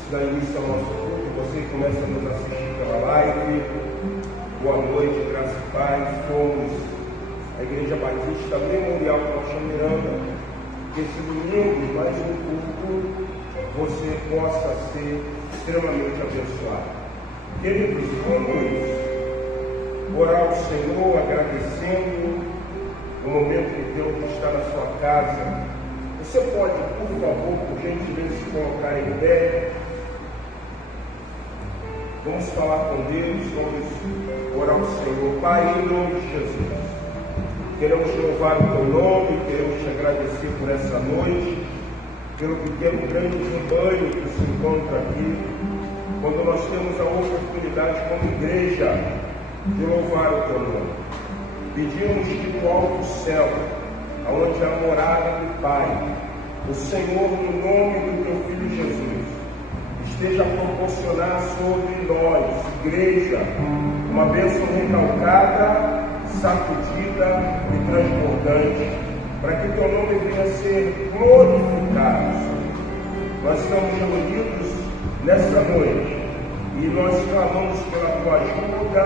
Isso dá início ao nosso culto. Você começa a nos assistir pela live. Boa noite, graça e paz. Somos a Igreja Batista Memorial Rocha Miranda. Que esse domingo, mais um culto, você possa ser extremamente abençoado. Queridos, vamos orar ao Senhor, agradecendo o momento que Deus está na sua casa. Você pode, por favor, por gentileza, se colocar em pé. Vamos falar com Deus, vamos orar ao Senhor. Pai, em nome de Jesus, queremos louvar o Teu nome, queremos Te agradecer por essa noite, pelo pequeno grande rebanho que se encontra aqui, quando nós temos a oportunidade como igreja de louvar o Teu nome. Pedimos que do alto céu, aonde é a morada do Pai, o Senhor, no nome do Teu Filho Jesus, esteja a proporcionar sobre nós, igreja, uma bênção recalcada, sacudida e transbordante, para que Teu nome venha a ser glorificado. Nós estamos reunidos nesta noite e nós clamamos pela Tua ajuda,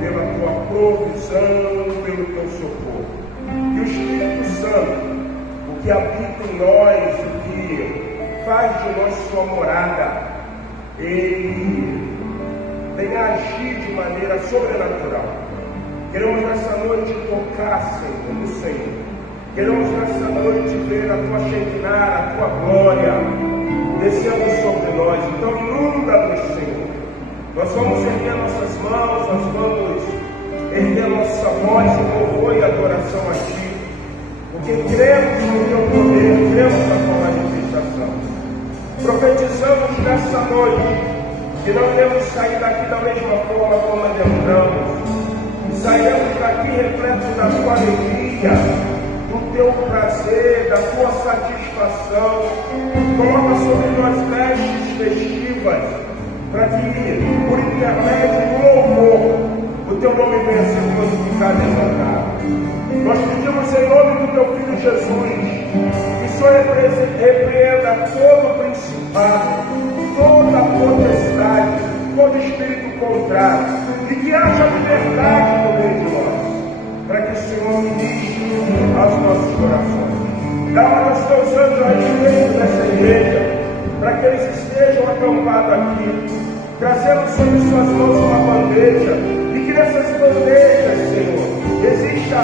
pela Tua provisão, pelo Teu socorro. Que o Espírito Santo, o que habita em nós, o que faz de nós sua morada, ele venha agir de maneira sobrenatural. Queremos nessa noite tocar, Senhor, no Senhor. Queremos nessa noite ver a Tua Shekinah, a Tua glória descendo sobre nós. Então inunda-nos, Senhor. Nós vamos erguer nossas mãos, nós vamos erguer nossa voz em louvor e adoração a Ti, porque cremos no Teu poder, cremos na Tua manifestação. Profetizamos nessa noite que não iremos sair daqui da mesma forma como entramos, e sairemos daqui repletos da Tua alegria, do Teu prazer, da Tua satisfação. Coloca sobre nós vestes festivas, para que, por intermédio do louvor, o Teu nome venha a ser glorificado e exaltado. Nós pedimos em nome do Teu Filho Jesus, que o Senhor repreenda todo principado, toda potestade, todo espírito contrário, e que haja liberdade no meio de nós, para que o Senhor ministre aos nossos corações. Dá aos Teus anjos a respeito dessa igreja, para que eles estejam acampados aqui, trazendo sobre suas mãos uma bandeja, e que nessas bandejas, Senhor, exista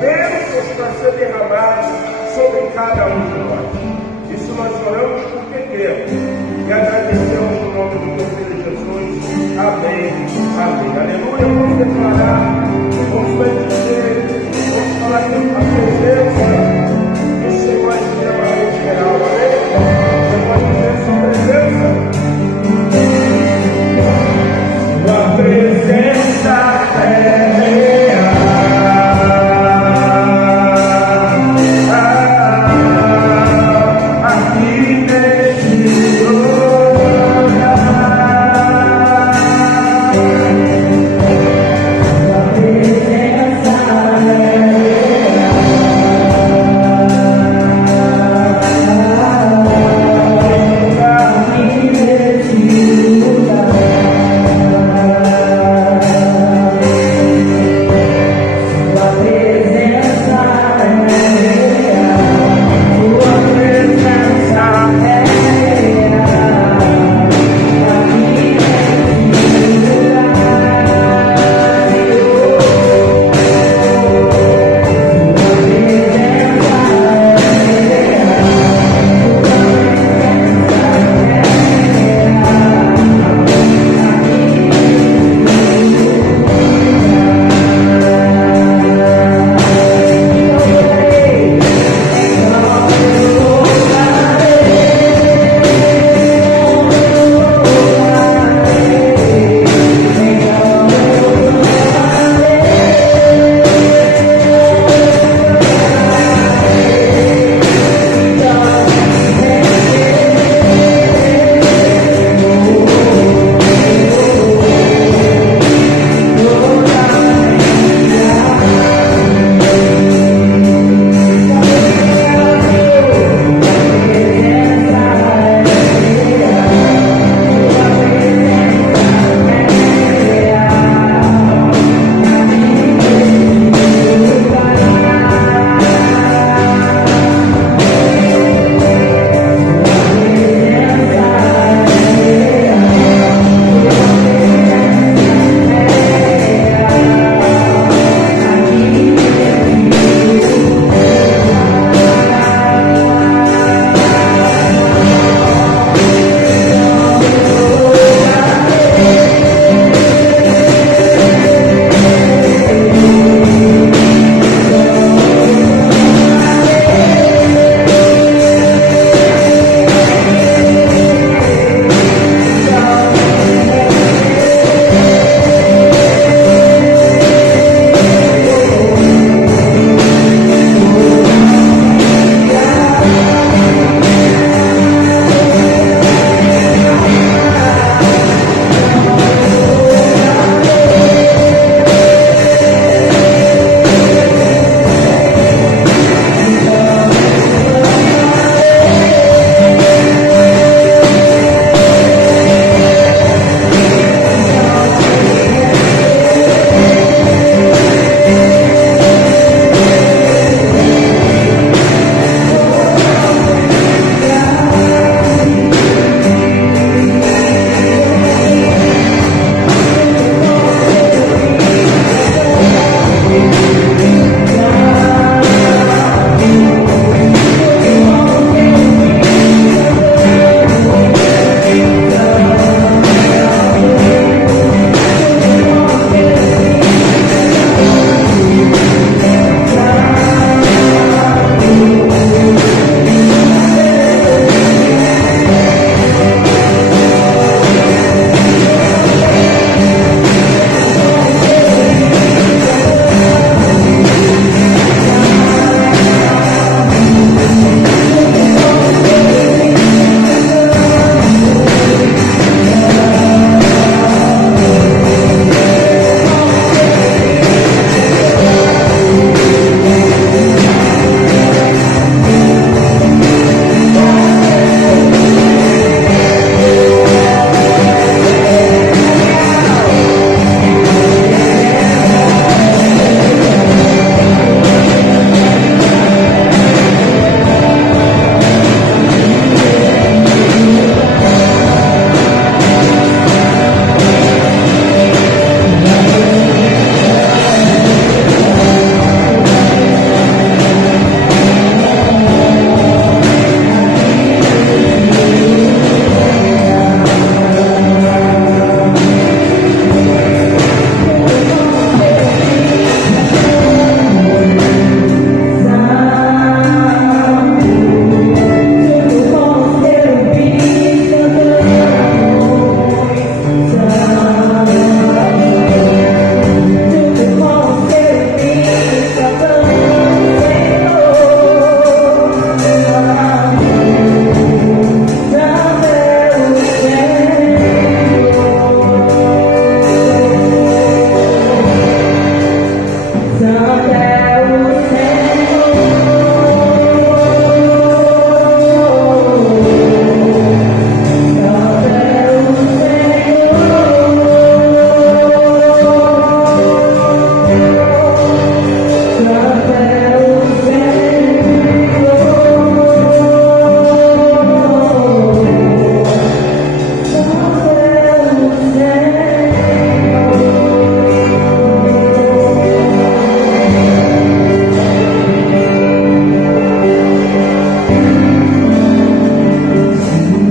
bênçãos para ser derramadas sobre cada um de nós. Isso nós oramos porque cremos e agradecemos no nome do Teu Filho Jesus. Amém. Amém. Aleluia. Vamos declarar, vamos bendizer, vamos falar que a presença do Senhor é extremamente real. Amém. Você pode dizer sua presença? Sua presença é real. Presença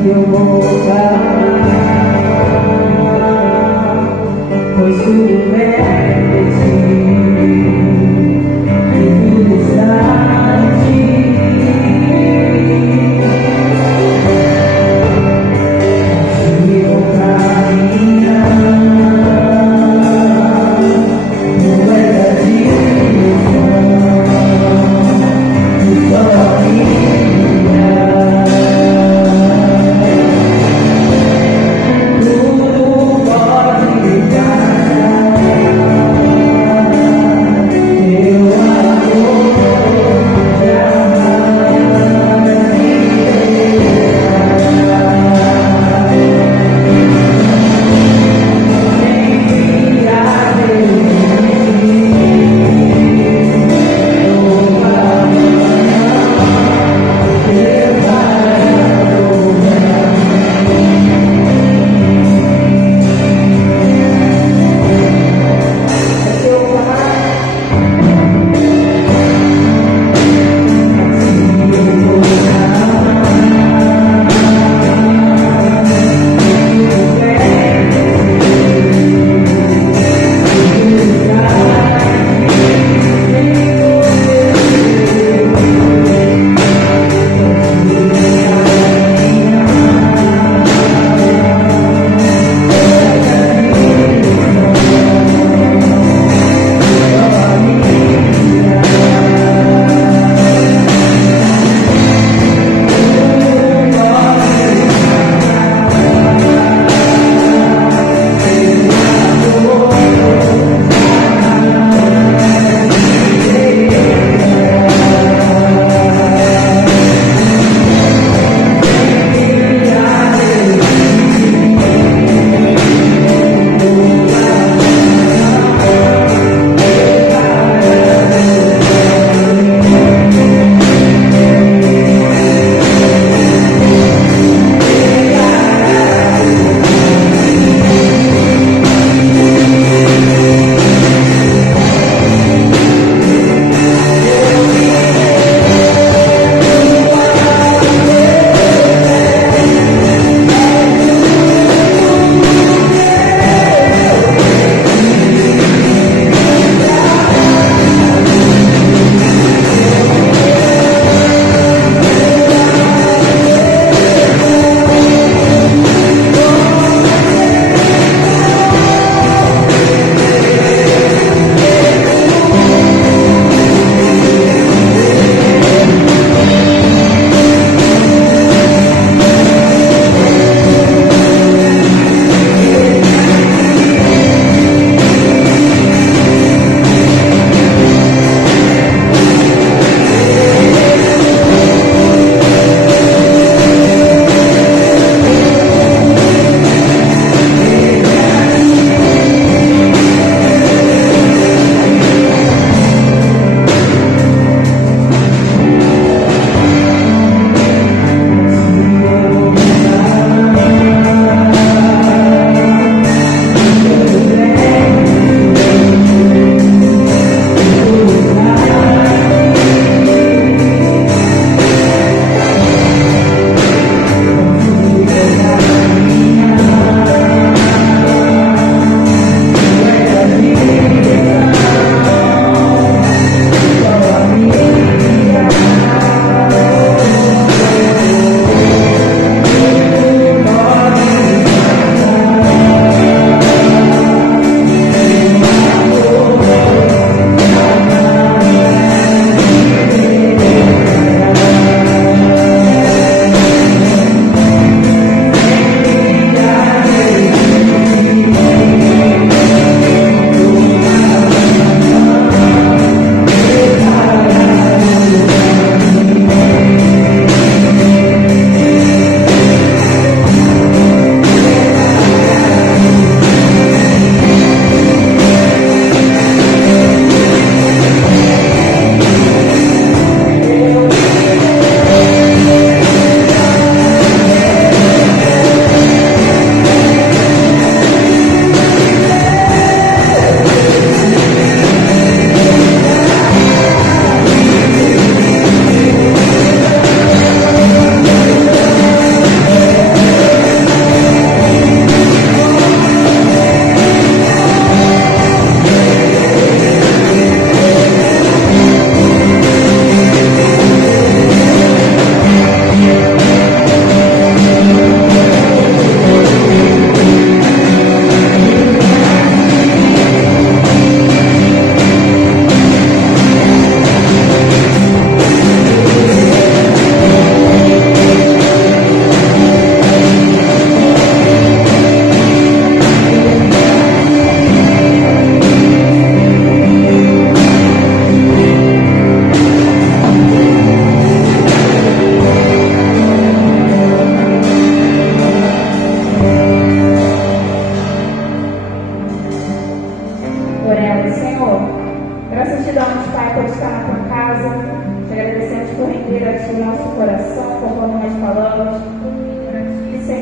eu voltar, pois tudo merece felicidade. Se eu caminhar moeda de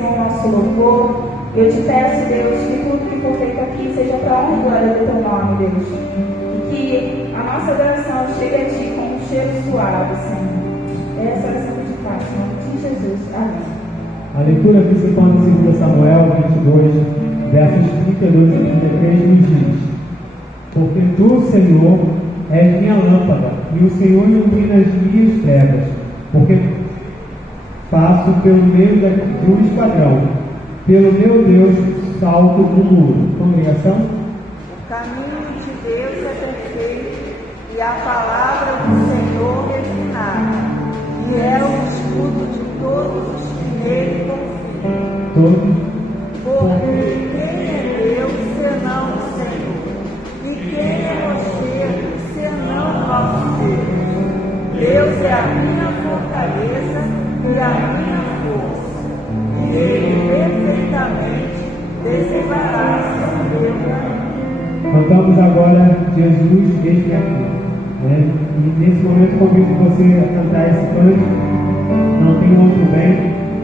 Senhor, nosso louvor. Eu te peço, Deus, que tudo que for feito aqui seja para a honra e glória do teu nome, Deus. E que a nossa adoração chegue a ti com um cheiro suave, Senhor. Essa é a oração que te faço, em nome de Jesus. Amém. A leitura principal de 2 Samuel 22, versos 32 e 33 nos diz: Porque tu, Senhor, és minha lâmpada, e o Senhor ilumina as minhas trevas, porque passo pelo meio do esquadrão, pelo meu Deus salto do muro. Congregação? O caminho de Deus é perfeito, e a palavra do Senhor refinada, e é o escudo de todos os que nele confiam. Porque quem é Deus senão o Senhor? E quem é você senão nosso Deus? Deus é a minha fortaleza e a minha força, e Ele perfeitamente desembaraça o meu caminho. Cantamos agora Jesus, eis-me aqui. E nesse momento convido você a cantar esse canto. Não tem outro bem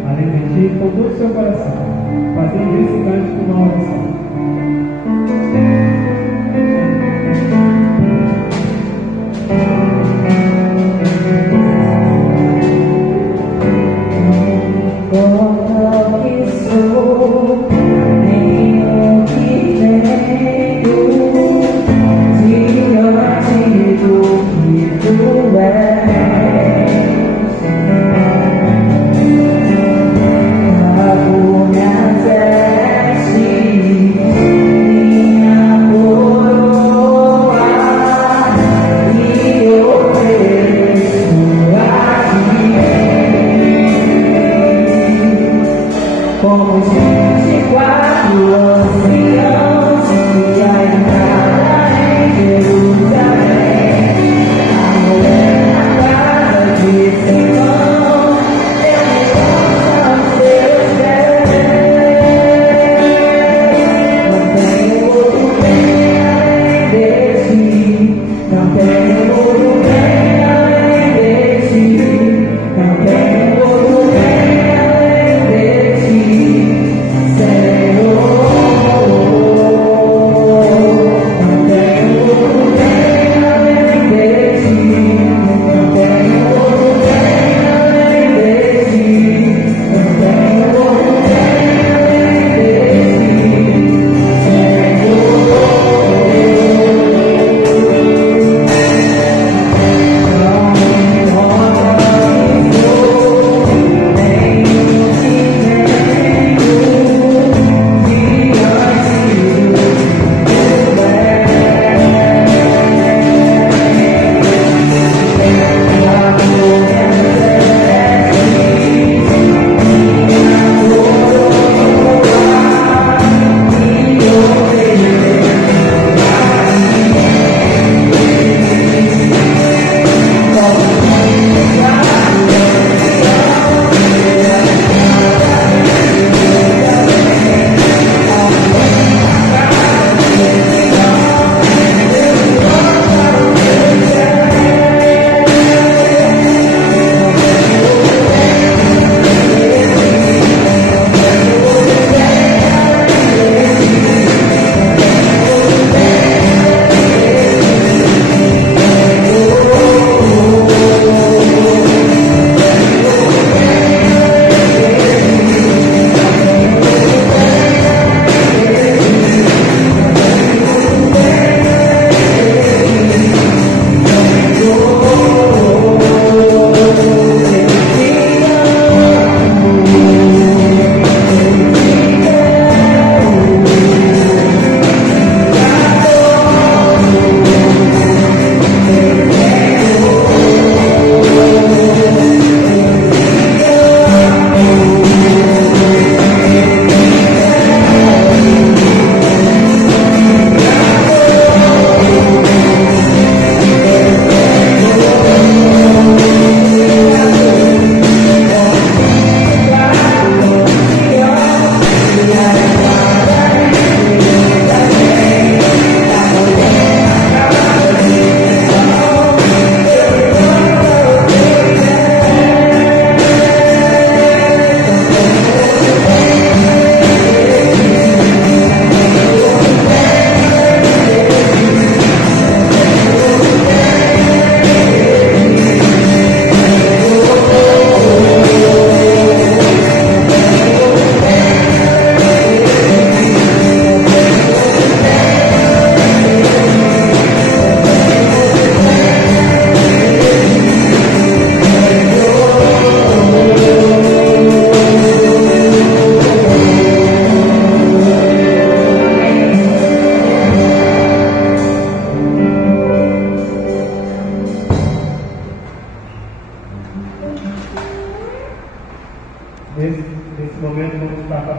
além de ti, com todo o seu coração, fazendo esse canto com uma oração. Senhor.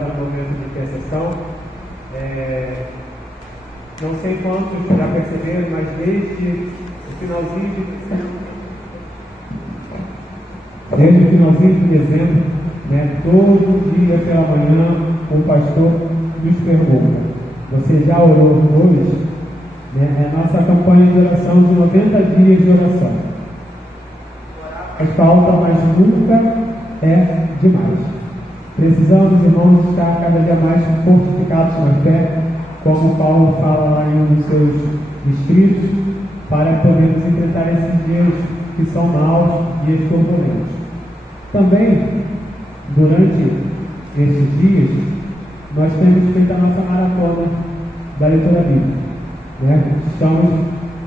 fazer um momento de intercessão. Não sei quantos já perceberam, mas desde o finalzinho de dezembro, todo dia pela manhã, o pastor nos pergunta: você já orou hoje? É a nossa campanha de oração de 90 dias de oração. Falta, mas nunca é demais. Precisamos, irmãos, estar cada dia mais fortificados na fé, como Paulo fala lá em um dos seus escritos, para podermos enfrentar esses dias que são maus, dias turbulentos. Também, durante esses dias, nós temos feito a nossa maratona da leitura bíblica. Estamos,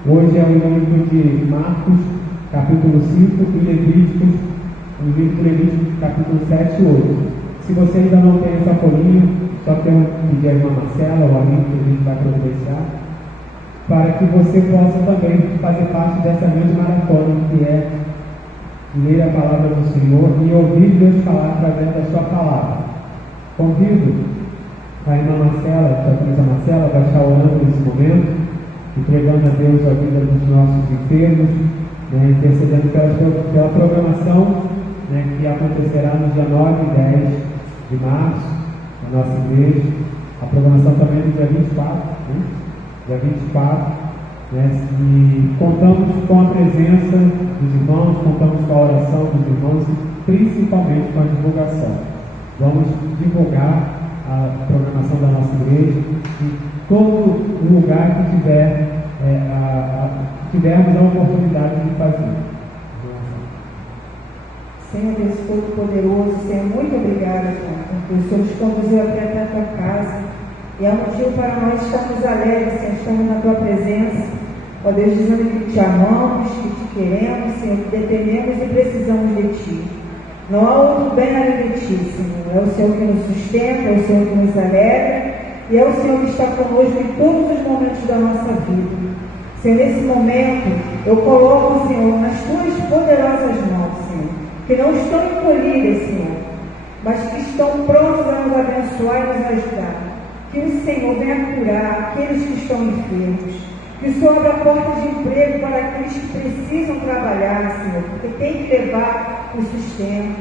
hoje é o livro de Marcos, capítulo 5, e Levíticos, o livro de Levíticos, capítulo 7 e 8. Se você ainda não tem essa folhinha, só tem que pedir a irmã Marcela, o amigo que a gente vai providenciar, para que você possa também fazer parte dessa grande maratona, que é ler a palavra do Senhor e ouvir Deus falar através da sua palavra. Convido a irmã Marcela, a princesa Marcela, vai estar orando nesse momento, entregando a Deus a vida dos nossos enfermos, intercedendo pela programação que acontecerá no dia 9 e 10 de março, na nossa igreja. A programação também no dia 24, dia 24, e contamos com a presença dos irmãos, contamos com a oração dos irmãos e principalmente com a divulgação. Vamos divulgar a programação da nossa igreja em todo lugar que tivermos a oportunidade de fazer. Senhor Deus Todo-Poderoso, Senhor, muito obrigada, porque o Senhor nos conduziu até a tua casa e é um motivo para nós estarmos alegres, Senhor, estamos na tua presença, ó Deus, dizendo que te amamos, que te queremos, Senhor, que dependemos e precisamos de ti. Não há outro bem além de ti, Senhor. É o Senhor que nos sustenta, é o Senhor que nos alegra e é o Senhor que está conosco em todos os momentos da nossa vida. Senhor, nesse momento, eu coloco, Senhor, nas tuas poderosas mãos, Senhor, que não estão encolhidas, Senhor, mas que estão prontos a nos abençoar e nos ajudar. Que o Senhor venha curar aqueles que estão enfermos. Que o Senhor abra portas de emprego para aqueles que precisam trabalhar, Senhor, porque tem que levar o sustento.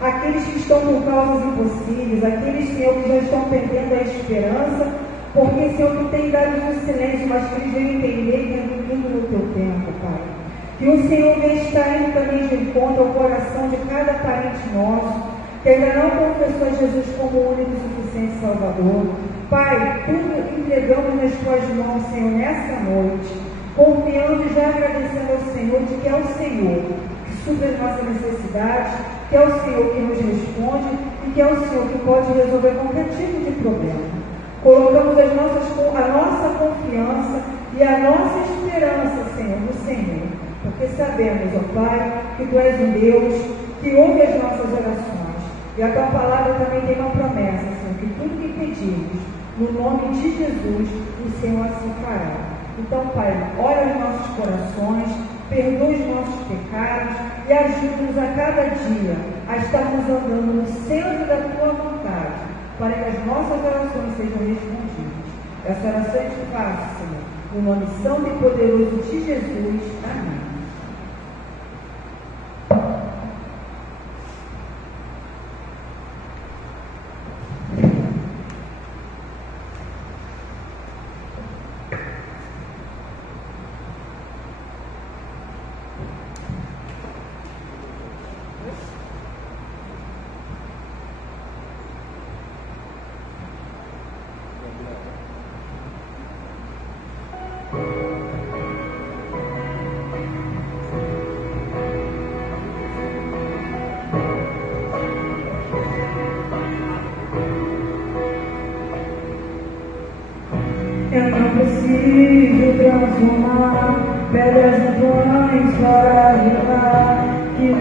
Aqueles que estão com causas impossíveis, aqueles, Senhor, que já estão perdendo a esperança, porque, Senhor, tu tem dado um silêncio, mas que eles venham entender que é vindo no teu tempo, Pai. Que o Senhor venha estar indo também de encontro ao coração de cada parente nosso, que ainda não confessou Jesus como o único e suficiente Salvador. Pai, tudo entregamos nas tuas mãos, Senhor, nessa noite, confiando e já agradecendo ao Senhor de que é o Senhor que supre as nossas necessidades, que é o Senhor que nos responde e que é o Senhor que pode resolver qualquer tipo de problema. Colocamos a nossa confiança e a nossa esperança, Senhor, no Senhor, porque sabemos, ó Pai, que Tu és um Deus que ouve as nossas orações. E a Tua palavra também tem uma promessa, Senhor, que tudo que pedimos, no nome de Jesus, o Senhor assim fará. Então, Pai, olha os nossos corações, perdoa os nossos pecados e ajuda-nos a cada dia a estarmos andando no centro da Tua vontade, para que as nossas orações sejam respondidas. Essa oração eu te faço, Senhor, no nome santo e poderoso de Jesus. Amém. Eu não preciso transformar pedras em pães para jogar, que no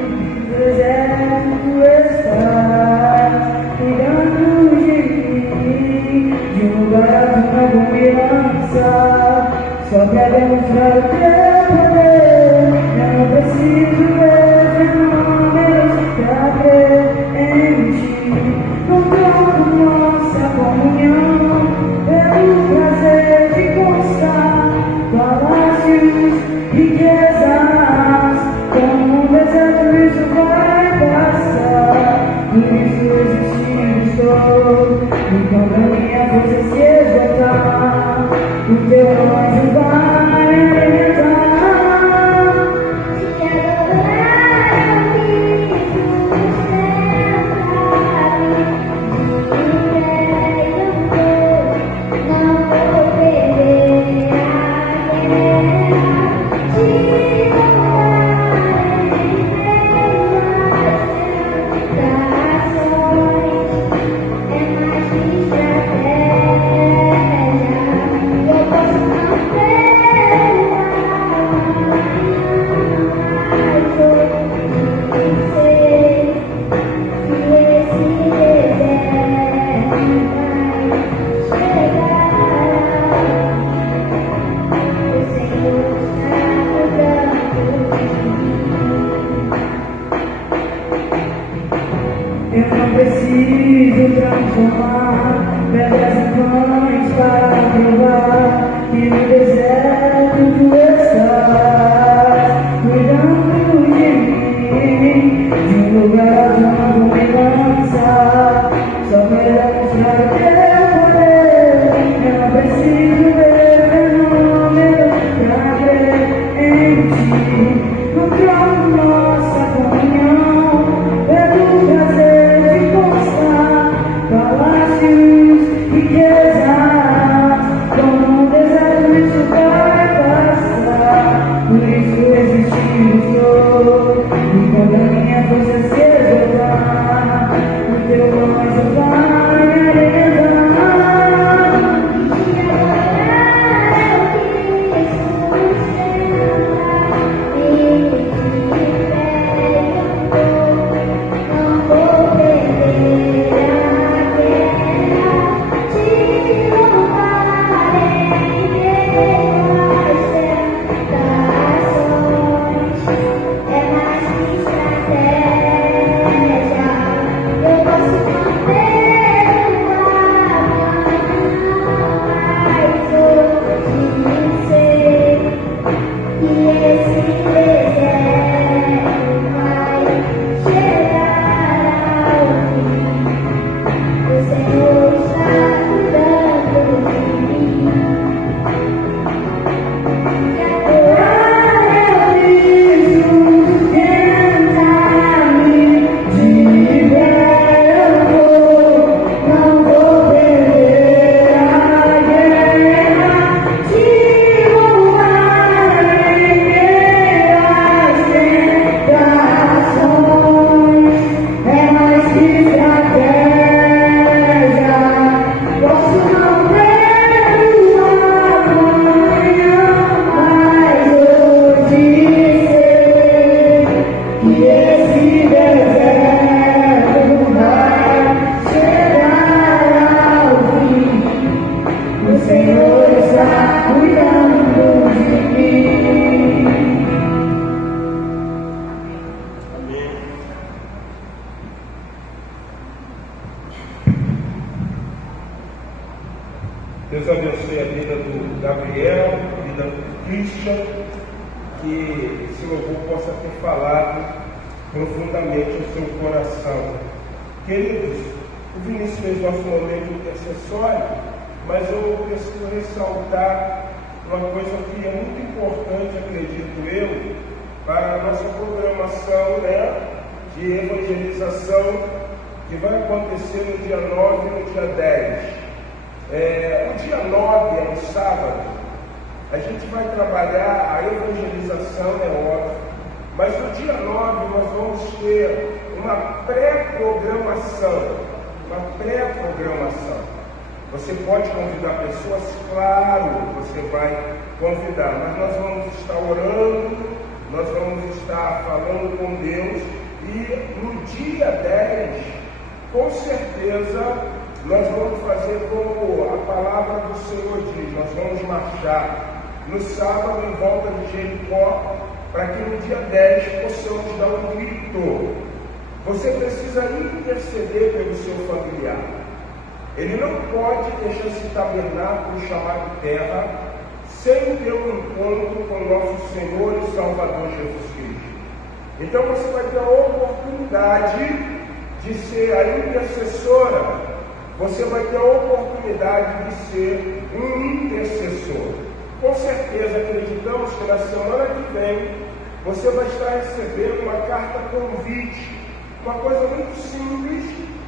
deserto está cuidando de mim, de um lugar de uma confiança, só quero demonstrar o teu poder. Eu não preciso ver fenômenos para crer em ti, com todo o nosso Enquanto a minha força se esgotar, o teu anjo vai alimentar. Se adorar o Cristo, não vou perder a guerra. Te louvarei pelas tentações. É mais que estratégia. Eu posso não perdoar, mas hoje sei que esse deserto vai chegar. O Senhor está cuidando de mim. Eu não preciso transformar pedras em pães para provar que no deserto tu estás cuidando de mim. De um lugar onde vou me lançar, só quero mostrar o teu poder. Eu não preciso ver fenômenos pra crer em ti. No trono nossa comunhão, é do prazer de constar palácios, riquezas, como um deserto isso vai passar. Por isso resistimos, e quando a minha força se esgotar, o teu anjo vai alimentar. Se adorar o Cristo, não vou perder a guerra. Te louvarei pelas tentações. É mais que estratégia. Eu posso não perdoar, mas hoje sei que esse deserto vai chegar ao fim. O Senhor está cuidando de mim. Se adorar eu Jesus, tenta-me, de pé eu vou, não vou perder a guerra. Te louvarei pelas tentações. É mais que estratégia. Posso não perdoar amanhã, mas hoje sei que esse deserto vai chegar ao fim. O Senhor está cuidando de mim. Amém. Deus abençoe a vida do Gabriel, a vida do Christian, que esse louvor possa ter falado profundamente ao seu coração. Queridos, o Vinícius fez nosso momento intercessório, mas eu preciso ressaltar uma coisa que é muito importante, acredito eu, para a nossa programação, de evangelização, que vai acontecer no dia 9 e no dia 10. O dia 9 é um sábado. A gente vai trabalhar a evangelização, óbvio, mas no dia 9 nós vamos ter uma pré-programação. Você pode convidar pessoas? Claro, você vai convidar, mas nós vamos estar orando, nós vamos estar falando com Deus, e no dia 10, com certeza, nós vamos fazer como a palavra do Senhor diz, nós vamos marchar no sábado em volta de Jericó, para que no dia 10 possamos dar um grito. Você precisa interceder pelo seu familiar. Ele não pode deixar esse tabernáculo chamado terra sem ter um encontro com o nosso Senhor e Salvador Jesus Cristo. Então você vai ter a oportunidade de ser a intercessora você vai ter a oportunidade de ser um intercessor. Com certeza acreditamos que na semana que vem você vai estar recebendo uma carta convite, uma coisa muito simples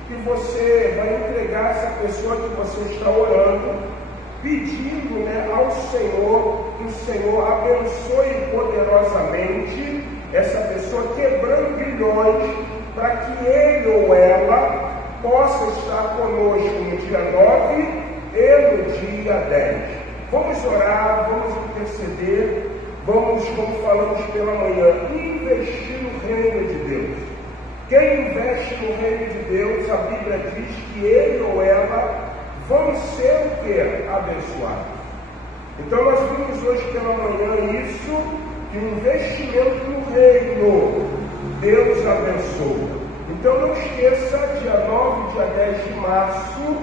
que você vai entregar a essa pessoa que você está orando, pedindo, ao Senhor que o Senhor abençoe poderosamente essa pessoa, quebrando grilhões, para que ele ou ela possa estar conosco no dia 9 e no dia 10. Vamos orar, vamos interceder, vamos, como falamos pela manhã, investir no reino de Deus. Quem investe no reino de Deus, a Bíblia diz que ele ou ela vão ser o quê? Abençoados. Então nós vimos hoje pela manhã isso, que o investimento no reino, Deus abençoa. Então não esqueça, dia 9, dia 10 de março,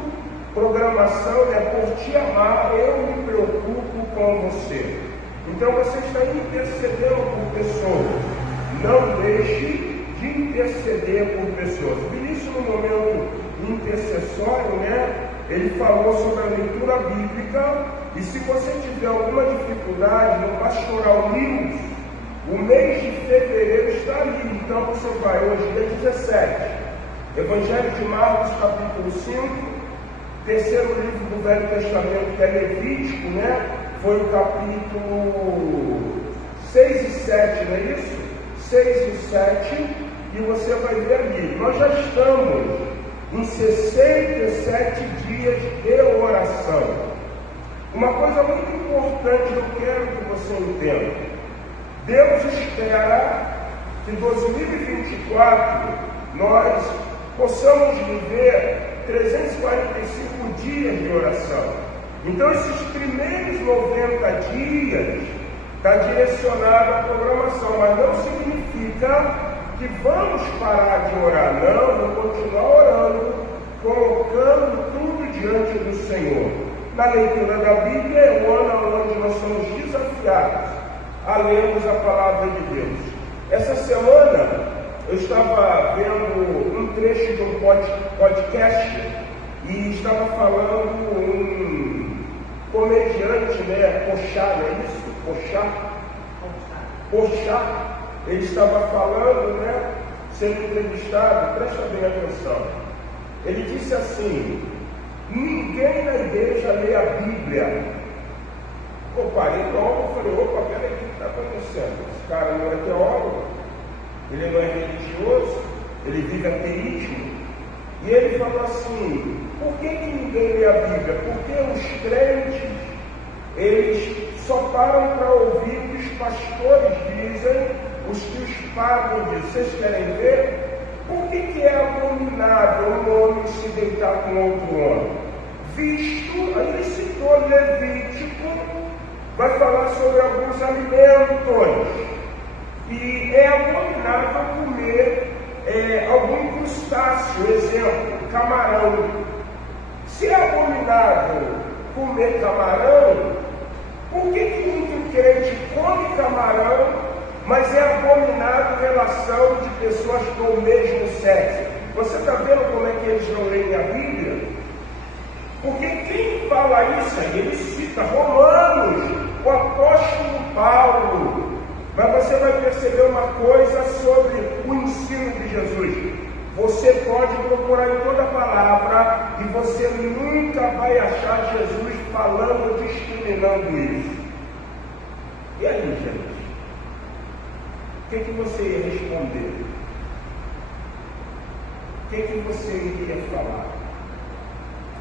programação Por Te Amar, eu me preocupo com você. Então você está intercedendo por pessoas. Não deixe de interceder por pessoas. Vinícius, no momento intercessório, ele falou sobre a leitura bíblica. E se você tiver alguma dificuldade no Pastoral News, o mês de fevereiro está ali. Então você vai hoje, dia 17, Evangelho de Marcos, capítulo 5, terceiro livro do Velho Testamento, que é Levítico, foi o capítulo 6 e 7, não é isso? 6 e 7, e você vai ver ali. Nós já estamos em 67 dias de oração. Uma coisa muito importante eu quero que você entenda. Deus espera que em 2024 nós possamos viver 345 dias de oração. Então esses primeiros 90 dias está direcionado à programação, mas não significa que vamos parar de orar, não, vamos continuar orando, colocando tudo diante do Senhor. Na leitura da Bíblia é o ano onde nós somos desafiados a lermos a palavra de Deus. Essa semana eu estava vendo um trecho de um podcast e estava falando um comediante, Porchat, não é isso? Porchat, ele estava falando, sendo entrevistado, presta bem atenção. Ele disse assim: ninguém na igreja lê a Bíblia. Eu parei logo e falei: opa, peraí, o que está acontecendo? Esse cara não é teólogo, ele não é religioso, ele vive ateísmo. E ele falou assim: por que ninguém lê a Bíblia? Porque os crentes, eles só param para ouvir o que os pastores dizem, os que os padres dizem. Vocês querem ver? Por que é abominável um homem se deitar com outro homem? Visto, aí ele citou Levítico, vai falar sobre alguns alimentos. E é abominável comer algum crustáceo, exemplo, camarão. Se é abominável comer camarão, por que muito crente come camarão, mas é abominável relação de pessoas do mesmo sexo? Você está vendo como é que eles não leem a Bíblia? Porque quem fala isso aí, ele cita Romanos, o apóstolo Paulo. Mas você vai perceber uma coisa sobre o ensino de Jesus. Você pode procurar em toda a palavra e você nunca vai achar Jesus falando, discriminando isso. E aí, gente? O que você ia responder? O que você iria falar?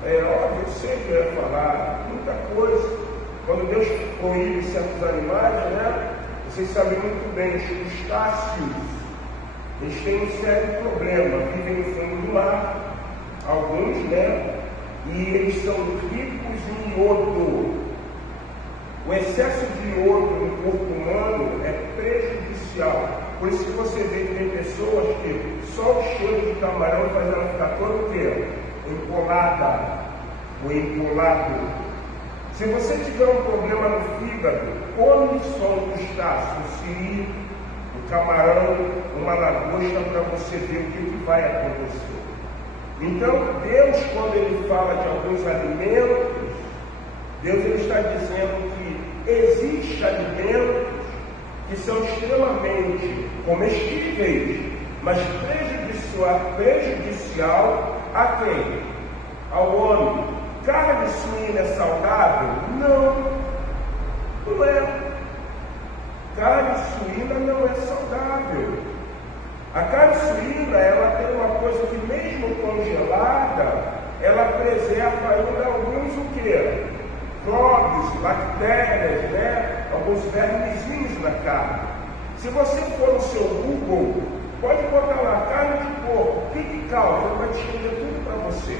É óbvio, eu sempre ia falar muita coisa. Quando Deus proíbe certos animais, vocês sabem muito bem, os crustáceos, eles têm um sério problema, vivem no fundo do mar, alguns, e eles são ricos em iodo. O excesso de iodo no corpo humano é prejudicial. Por isso que você vê que tem pessoas que só o cheiro de camarão faz ela ficar todo o quê? Empolada, ou empolado. Se você tiver um problema no fígado, come só um crustáceo, um siri, um camarão, uma lagosta, para você ver o que vai acontecer. Então, Deus, quando Ele fala de alguns alimentos, Deus ele está dizendo que existem alimentos que são extremamente comestíveis, mas prejudicial a quem? Ao homem. Carne suína é saudável? Não, não é. Carne suína não é saudável. A carne suína, ela tem uma coisa que mesmo congelada, ela preserva ainda alguns o quê? Micróbios, bactérias, né? Alguns vermezinhos na carne. Se você for no seu Google, pode botar lá carne de porco, o que causa? Ele vai descrever tudo para você.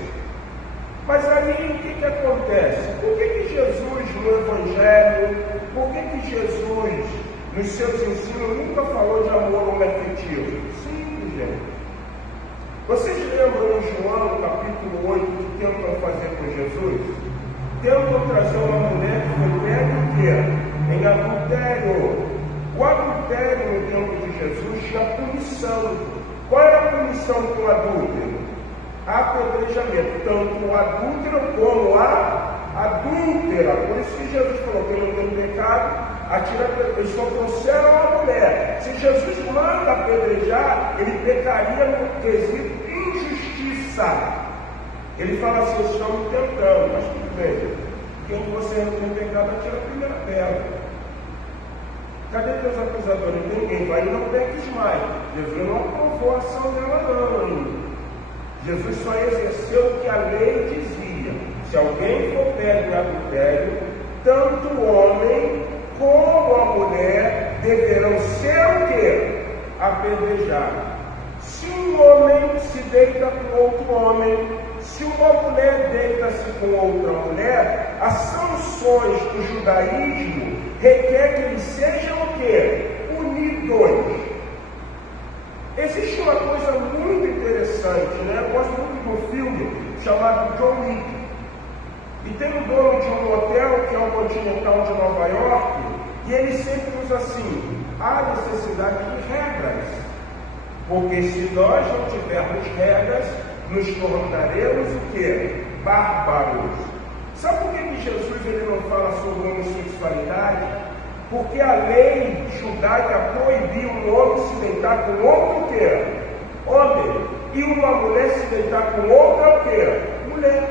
Mas aí o que acontece? Por que Jesus no Evangelho, por que Jesus nos seus ensinos nunca falou de amor homoafetivo? Simples, gente. Vocês lembram em João, capítulo 8, o que tentam fazer com Jesus? Tentam trazer uma mulher que foi pega em adultério. O adultério no tempo de Jesus tinha punição. Qual era a punição com o adúltero? Apedrejamento, tanto o adúltero como a adúltera. Por isso que Jesus falou que ele não tem pecado, eles só trouxeram a mulher. Se Jesus manda apedrejar, ele pecaria no quesito injustiça. Ele fala assim: vocês estão me tentando, mas tudo bem. Quem você não tem pecado, atira a primeira pedra. Cadê teus acusadores? Ninguém vai e não peques mais. Jesus não aprovou a ação dela, não. Jesus só exerceu o que a lei dizia. Se alguém for pego em adultério, tanto o homem como a mulher deverão ser o quê? Apedrejados. Se um homem se deita com outro homem, se uma mulher deita-se com outra mulher, as sanções do judaísmo requer que eles sejam o quê? Unidos. Existe uma coisa muito interessante, né? Eu gosto muito de um filme chamado John Wick. E tem um dono de um hotel, que é o Continental de Nova York, e ele sempre usa assim: há necessidade de regras. Porque se nós não tivermos regras, nos tornaremos o quê? Bárbaros. Sabe por que Jesus ele não fala sobre homossexualidade? Porque a lei judaica proibia um homem se deitar com outro quê? Homem. E uma mulher se deitar com outra quê? Mulher.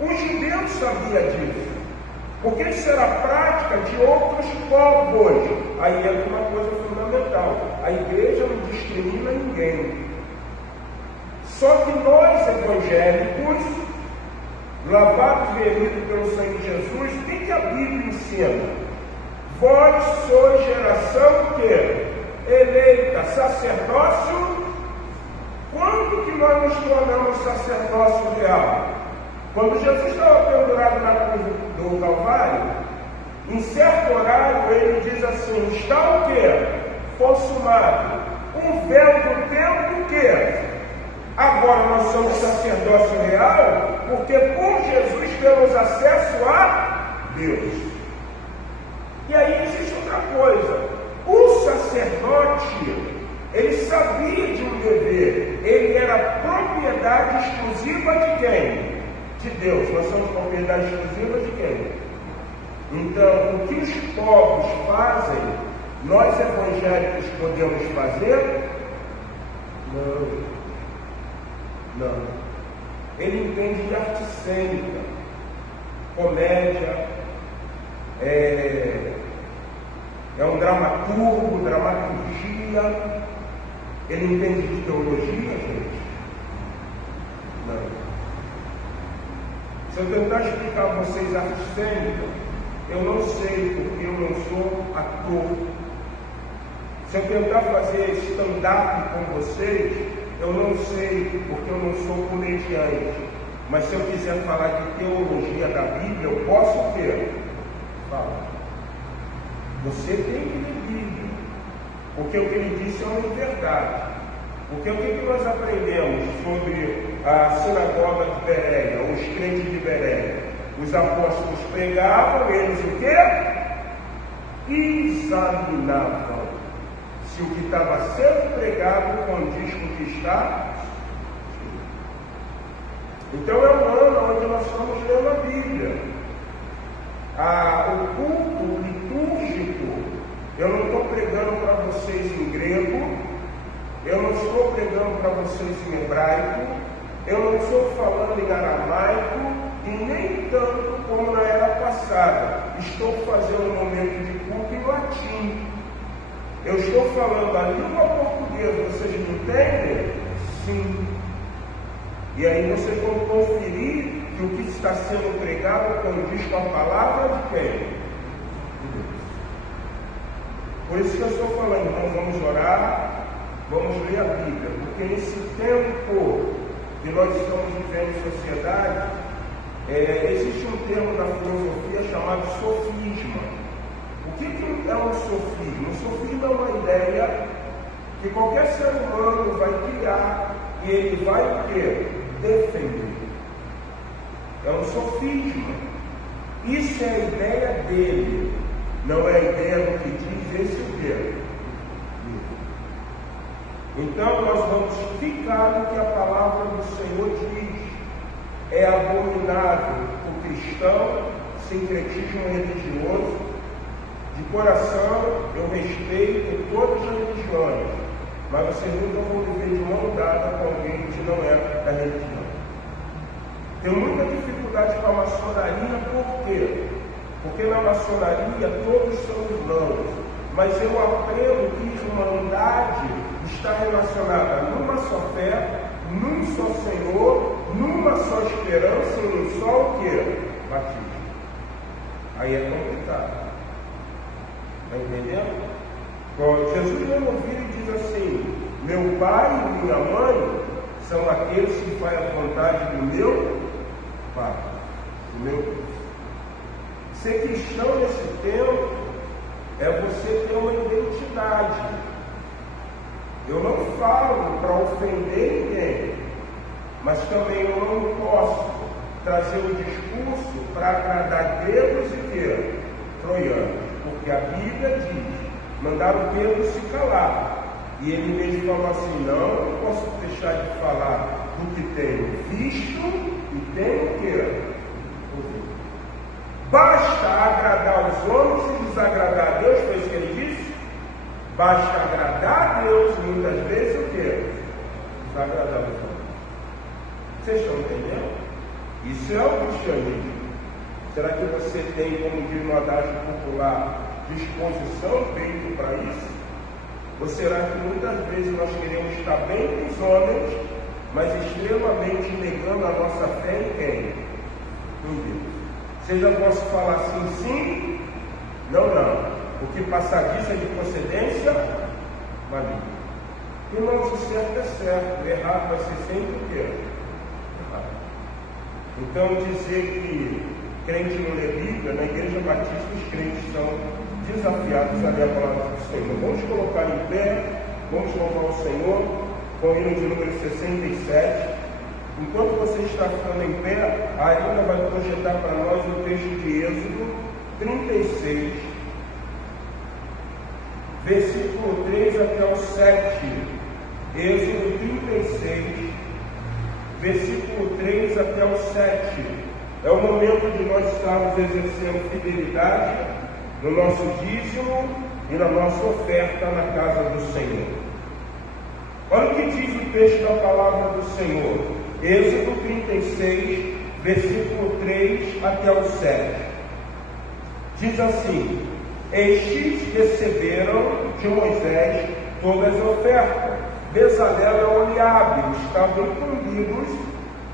Os judeus sabiam disso. Porque isso era prática de outros povos. Aí é uma coisa fundamental. A igreja não discrimina ninguém. Só que nós, evangélicos, lavados e remidos pelo sangue de Jesus, o que a Bíblia ensina? Vós sois geração que? Eleita, sacerdócio. Quando que nós nos tornamos sacerdócio real? Quando Jesus estava pendurado na cruz do Calvário, em certo horário ele diz assim: está o quê? Consumado. Um véu do tempo que? Agora nós somos sacerdócio real, porque por Jesus temos acesso a Deus. E aí existe outra coisa: o sacerdote, ele sabia de um dever, ele era propriedade exclusiva de quem? De Deus. Nós somos propriedade exclusiva de quem? Então, o que os povos fazem, nós evangélicos podemos fazer? Não. Ele entende de arte cênica, comédia, é um dramaturgo, dramaturgia. Ele entende de teologia, gente? Não. Se eu tentar explicar a vocês arte cênica, eu não sei, porque eu não sou ator. Se eu tentar fazer stand-up com vocês, eu não sei, porque eu não sou comediante. Mas se eu quiser falar de teologia da Bíblia, eu posso o quê? Fala. Você tem que ler Bíblia, porque o que ele disse é uma verdade. Porque o que nós aprendemos sobre a sinagoga de Bereia, os crentes de Bereia? Os apóstolos pregavam, eles o quê? Examinavam se o que estava sendo pregado condiz com o que está. Então é um ano onde nós estamos lendo a Bíblia. O culto litúrgico, eu não estou pregando para vocês em grego, eu não estou pregando para vocês em hebraico, eu não estou falando em aramaico, e nem tanto como na era passada. Estou fazendo um momento de culto em latim. Eu estou falando a língua portuguesa, vocês me entendem? Sim. E aí vocês vão conferir que o que está sendo pregado condiz com a palavra de quem? De Deus. Por isso que eu estou falando, então vamos orar, vamos ler a Bíblia, porque nesse tempo que nós estamos vivendo em sociedade, existe um termo da filosofia chamado sofisma. O que é um sofisma? Um sofisma é uma ideia que qualquer ser humano vai criar e ele vai defender. É um sofisma. Isso é a ideia dele, não é a ideia do que diz esse o quê? Então nós vamos ficar no que a palavra do Senhor diz. É abominável o cristão, sincretismo religioso. De coração, eu respeito todas as religiões, mas vocês nunca vão viver de mão dada com alguém que não é da religião. Tenho muita dificuldade com a maçonaria, por quê? Porque na maçonaria todos são irmãos, mas eu aprendo que irmandade está relacionada numa só fé, num só Senhor, numa só esperança e num só o quê? Batismo. Aí é complicado. Está entendendo? Jesus mesmo vira e diz assim: meu pai e minha mãe são aqueles que fazem a vontade do meu Pai, do meu Deus. Ser cristão nesse tempo é você ter uma identidade. Eu não falo para ofender ninguém, mas também eu não posso trazer um discurso para agradar gregos e troianos, porque a Bíblia diz: mandaram Pedro se calar, e ele mesmo falou assim: não posso deixar de falar do que tenho visto e tenho o quê? Basta agradar os homens e desagradar a Deus, foi isso que ele disse? Basta agradar a Deus, muitas vezes o quê? Desagradar os homens. Vocês estão entendendo? Isso é o cristianismo. Será que você tem, como diz no adágio popular, disposição, peito para isso? Ou será que muitas vezes nós queremos estar bem com os homens, mas extremamente negando a nossa fé em quem? Em Deus. Vocês já posso falar sim, sim? Não, não. O que passar disso é de procedência maligna. Irmãos, o certo é certo, o errado vai ser sempre o quê? Errado. Então, dizer que crente não lê Bíblia, na Igreja Batista os crentes são desafiados a ler a palavra do Senhor. Vamos colocar em pé, vamos louvar o Senhor, com o hino de número 67. Enquanto você está ficando em pé, a Arina vai projetar para nós o texto de Êxodo 36, versículo 3 até o 7. Êxodo 36, versículo 3 até o 7. É o momento de nós estarmos exercendo fidelidade no nosso dízimo e na nossa oferta na casa do Senhor. Olha o que diz o texto da palavra do Senhor. Êxodo 36, versículo 3 até o 7. Diz assim: estes receberam de Moisés todas as ofertas. Bezalel e Oliabe estavam incumbidos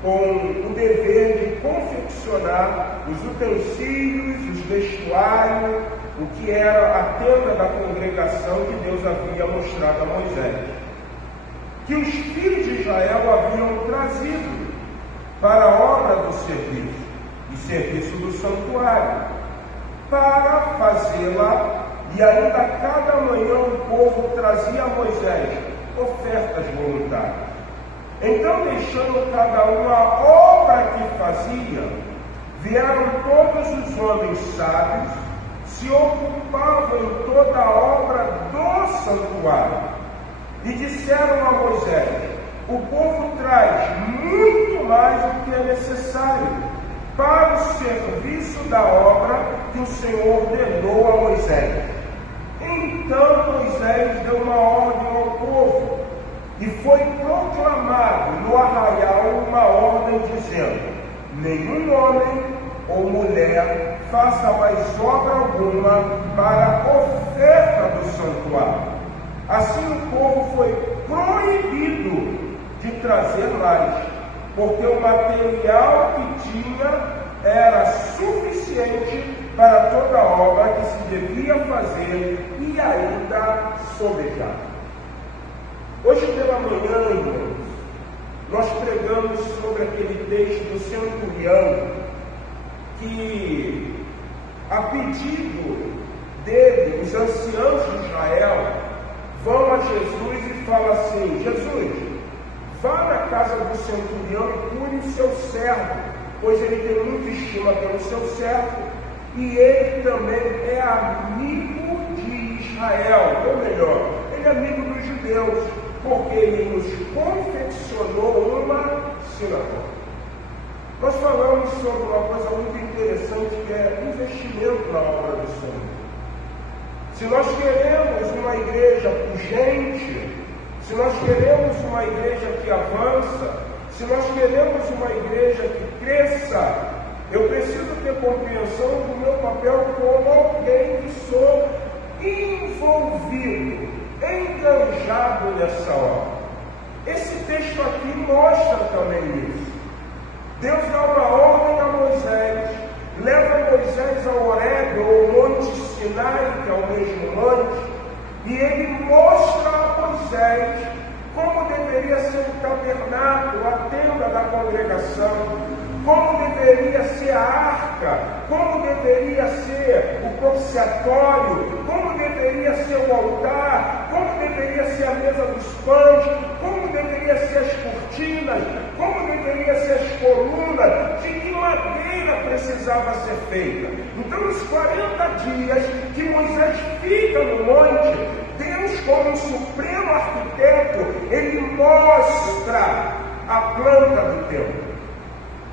com o dever de confeccionar os utensílios, os vestuários, o que era a tenda da congregação que Deus havia mostrado a Moisés, que os filhos de Israel haviam trazido para a obra do serviço, e serviço do santuário, para fazê-la, e ainda cada manhã o povo trazia a Moisés ofertas voluntárias. Então, deixando cada um a obra que fazia, vieram todos os homens sábios, se ocupavam em toda a obra do santuário, e disseram a Moisés: o povo traz muito muito mais do que é necessário para o serviço da obra que o Senhor ordenou a Moisés. Então Moisés deu uma ordem ao povo, e foi proclamado no arraial uma ordem dizendo: nenhum homem ou mulher faça mais obra alguma para a oferta do santuário. Assim o povo foi proibido de trazer mais, porque o material que tinha era suficiente para toda a obra que se devia fazer e ainda sobejava. Hoje pela manhã, irmãos, nós pregamos sobre aquele texto do centurião que, a pedido dele, os anciãos de Israel vão a Jesus e falam assim: Jesus, vá na casa do centurião e cure o seu servo, pois ele tem muita estima pelo seu servo, e ele também é amigo de Israel, ou melhor, ele é amigo dos judeus, porque ele nos confeccionou uma sinagoga. Nós falamos sobre uma coisa muito interessante, que é investimento na obra do Senhor. Se nós queremos uma igreja pujante, se nós queremos uma igreja que avança, se nós queremos uma igreja que cresça, eu preciso ter compreensão do meu papel como alguém que sou envolvido, enganjado nessa obra. Esse texto aqui mostra também isso. Deus dá uma ordem a Moisés, leva Moisés ao Horebe, ou Monte Sinai, que é o mesmo monte, e ele mostra a Moisés como deveria ser o tabernáculo, a tenda da congregação, como deveria ser a arca, como deveria ser o propiciatório, como deveria ser o altar, como deveria ser a mesa dos pães, como deveria ser as cortinas, como deveria ser as colunas, de que madeira precisava ser feita. Então, nos 40 dias que Moisés fica no monte, Deus, como um supremo arquiteto, ele mostra a planta do templo.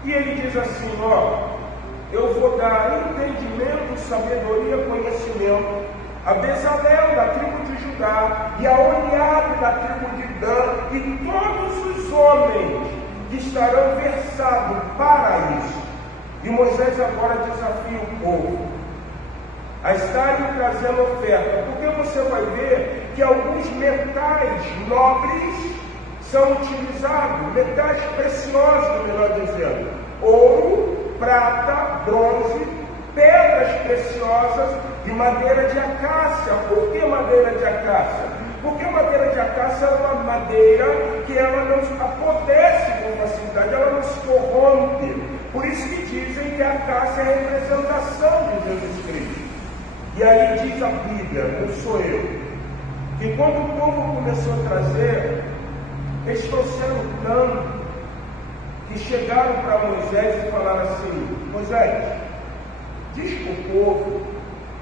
E ele diz assim: ó, eu vou dar entendimento, sabedoria, conhecimento a Bezalel da tribo de Judá e a Oliabe da tribo de Dan e todos os homens que estarão versados para isso. E Moisés agora desafia o povo a estarem trazendo oferta, porque você vai ver que alguns metais nobres são utilizados, metais preciosos, melhor dizendo, ouro, prata, bronze, pedras preciosas de madeira de acácia. Por que madeira de acácia? Porque madeira de acácia é uma madeira que ela não apodrece com facilidade, ela não se corrompe. Por isso que dizem que a acácia é a representação de Jesus Cristo. E aí diz a Bíblia, não sou eu, que quando o povo começou a trazer, eles trouxeram tanto que chegaram para Moisés e falaram assim: Moisés, diz para o povo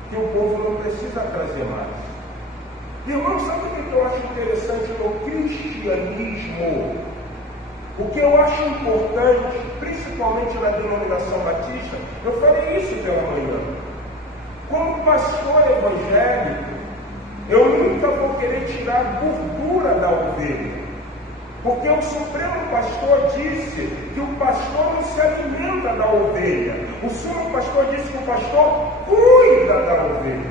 que o povo não precisa trazer mais. Irmão, sabe o que eu acho interessante no cristianismo? O que eu acho importante, principalmente na denominação batista, eu falei isso pela manhã. Como pastor evangélico, eu nunca vou querer tirar a gordura da ovelha. Porque o Supremo Pastor disse que o pastor não se alimenta da ovelha. O Sumo Pastor disse que o pastor cuida da ovelha.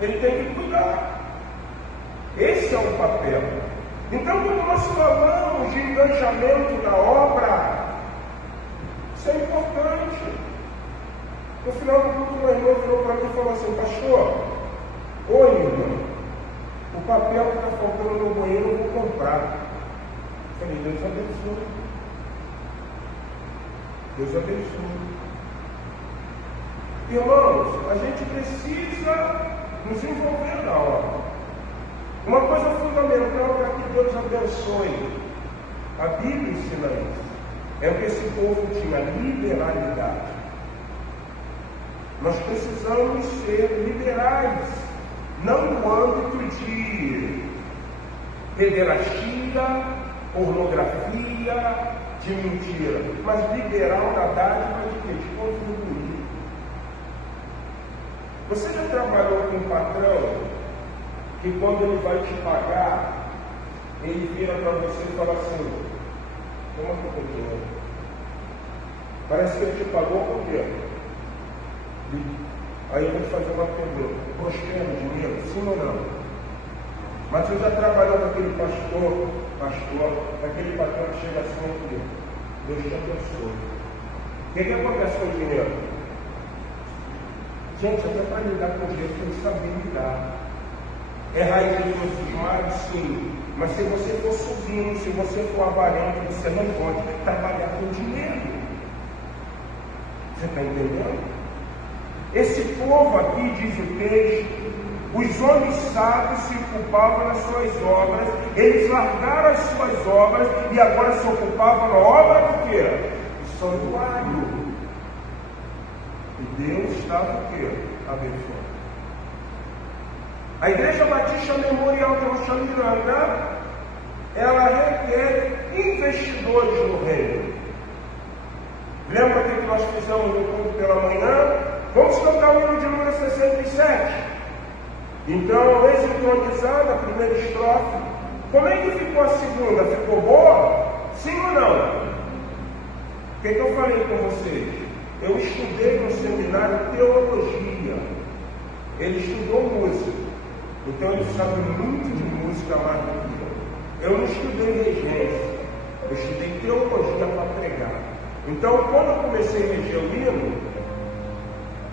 Ele tem que cuidar. Esse é o papel. Então, quando nós falamos de engajamento na obra, isso é importante. No final do culto, o meu irmão virou para mim e falou assim: pastor, oi irmão, o papel que está faltando no banheiro eu vou comprar. Eu falei: Deus abençoe. Deus abençoe. Irmãos, a gente precisa nos envolver na obra. Uma coisa fundamental para que Deus abençoe, a Bíblia ensina isso, é que esse povo tinha liberalidade. Nós precisamos ser liberais, não no âmbito de pederastia, pornografia, de mentira, mas liberal na dádiva de quê? De contribuir. Você já trabalhou com um patrão que quando ele vai te pagar, ele vira para você e fala assim: toma aqui o dinheiro. Parece que ele te pagou por quê? Aí eu vou te fazer uma pergunta: prospera o dinheiro? Sim ou não? Mas você já trabalhou com aquele pastor, aquele patrão que chega assim aqui: Deus te abençoe. O que acontece com o dinheiro? Gente, até para lidar com o dinheiro tem que saber lidar. É raiz de todos os males, sim. Mas se você for subindo, se você for avarento, você não pode trabalhar com dinheiro. Você está entendendo? Esse povo aqui, diz o texto, os homens sábios se ocupavam nas suas obras, eles largaram as suas obras e agora se ocupavam na obra do quê? Do santuário. E Deus estava o quê? Abençoando. A Igreja Batista Memorial de Rocha Miranda, ela requer investidores no reino. Lembra o que nós fizemos no culto pela manhã? Vamos cantar o hino de número 67. Então, ex-entronizada, a primeira estrofe. Como é que ficou a segunda? Ficou boa? Sim ou não? O que eu falei com vocês? Eu estudei no seminário teologia. Ele estudou música. Então ele sabe muito de música mais do que eu. Eu não estudei regência. Eu estudei teologia para pregar. Então, quando eu comecei a reger o hino,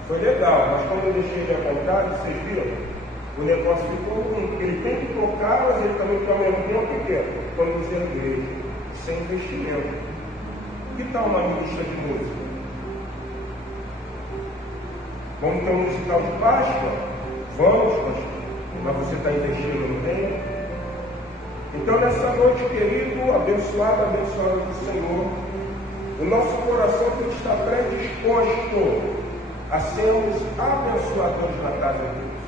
foi legal. Mas quando eu deixei ele à vontade, vocês viram? O negócio ficou ruim. Ele tem que tocar, mas ele também está ao mesmo tempo que conduzir a igreja. Sem investimento. Que tal uma ministra de música? Vamos ter um musical de Páscoa? Vamos, pastor. Mas você está investindo no reino? Então, nessa noite, querido, abençoado do Senhor, o nosso coração tem que estar predisposto a sermos abençoadores na casa de Deus.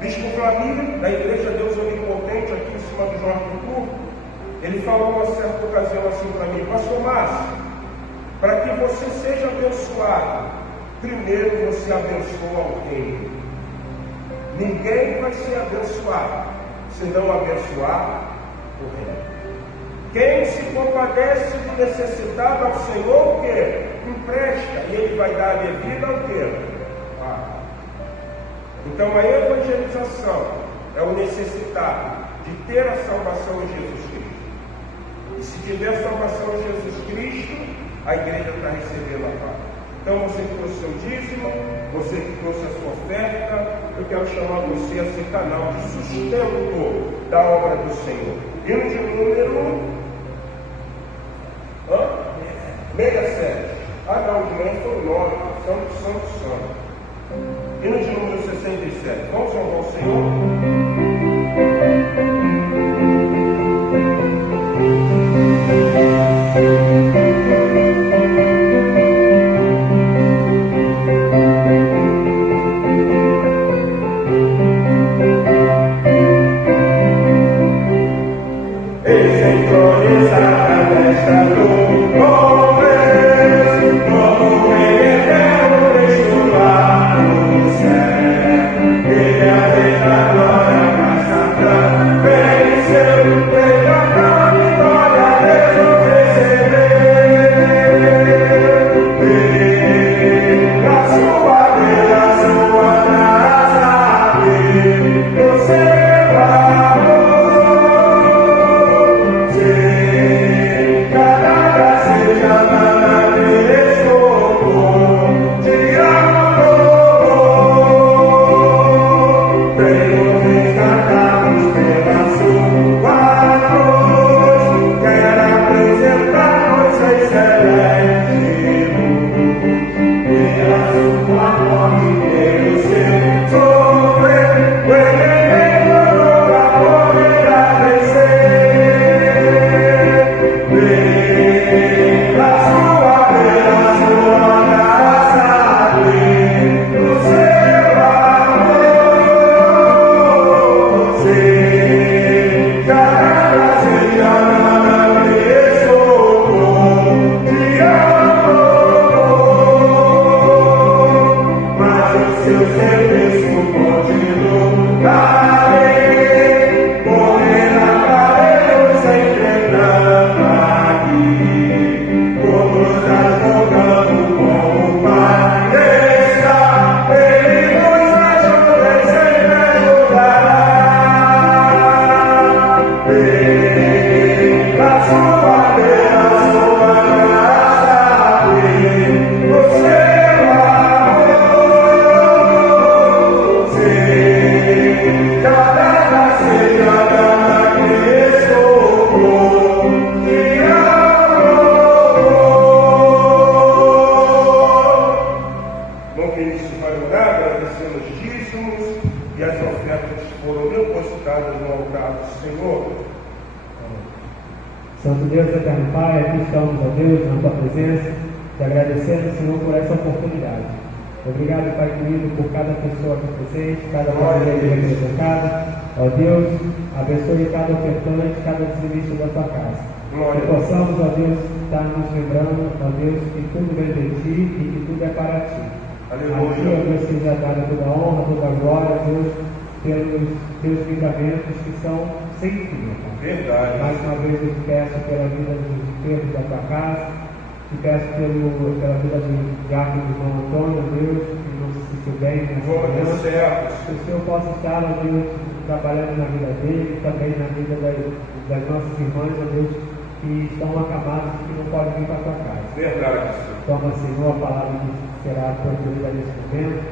Bispo Flamínio, da Igreja Deus Onipotente, aqui em cima do Jorge do Curto, ele falou uma certa ocasião assim para mim: Pastor Márcio, para que você seja abençoado, primeiro você abençoa o reino. Ninguém vai ser abençoado se não abençoar o reino. Quem se compadece do necessitado ao Senhor, o quê? Empresta, e Ele vai dar a devida ao quê? Então a evangelização é o necessitado de ter a salvação em Jesus Cristo. E se tiver salvação em Jesus Cristo, a igreja está recebendo a paz. Então você que trouxe seu dízimo, você que trouxe a sua oferta, eu quero chamar você a ser canal de sustento da obra do Senhor. Hino de número 67. Ah não, de manhã foi o 9, Santo. Hino de número 67. Vamos louvar o Senhor. Glória do Senhor. Santo Deus, eterno Pai, aqui estamos, ó Deus, na Tua presença, te agradecendo, Senhor, por essa oportunidade. Obrigado, Pai querido, por cada pessoa aqui presente, cada família aqui representada. Ó Deus, abençoe cada ofertante, cada dizimista da Tua casa. Que possamos, ó Deus, estar nos lembrando, ó Deus, que tudo vem de Ti e que tudo é para Ti. Aleluia. Aqui, ó Deus, seja dada toda a honra, toda a glória, Deus, pelos Teus livramentos que são sem fim. Verdade. Mais uma vez eu te peço pela vida dos enfermos da Tua casa, te peço pela vida do diácono do João Antônio, Deus, que não se sentiu bem nessa manhã. Que o Senhor possa estar, ó Deus, trabalhando na vida dele, também na vida das nossas irmãs, ó Deus, que estão acamadas e que não podem vir para a Tua casa. Verdade. Toma, Senhor, a palavra que será produzida nesse momento,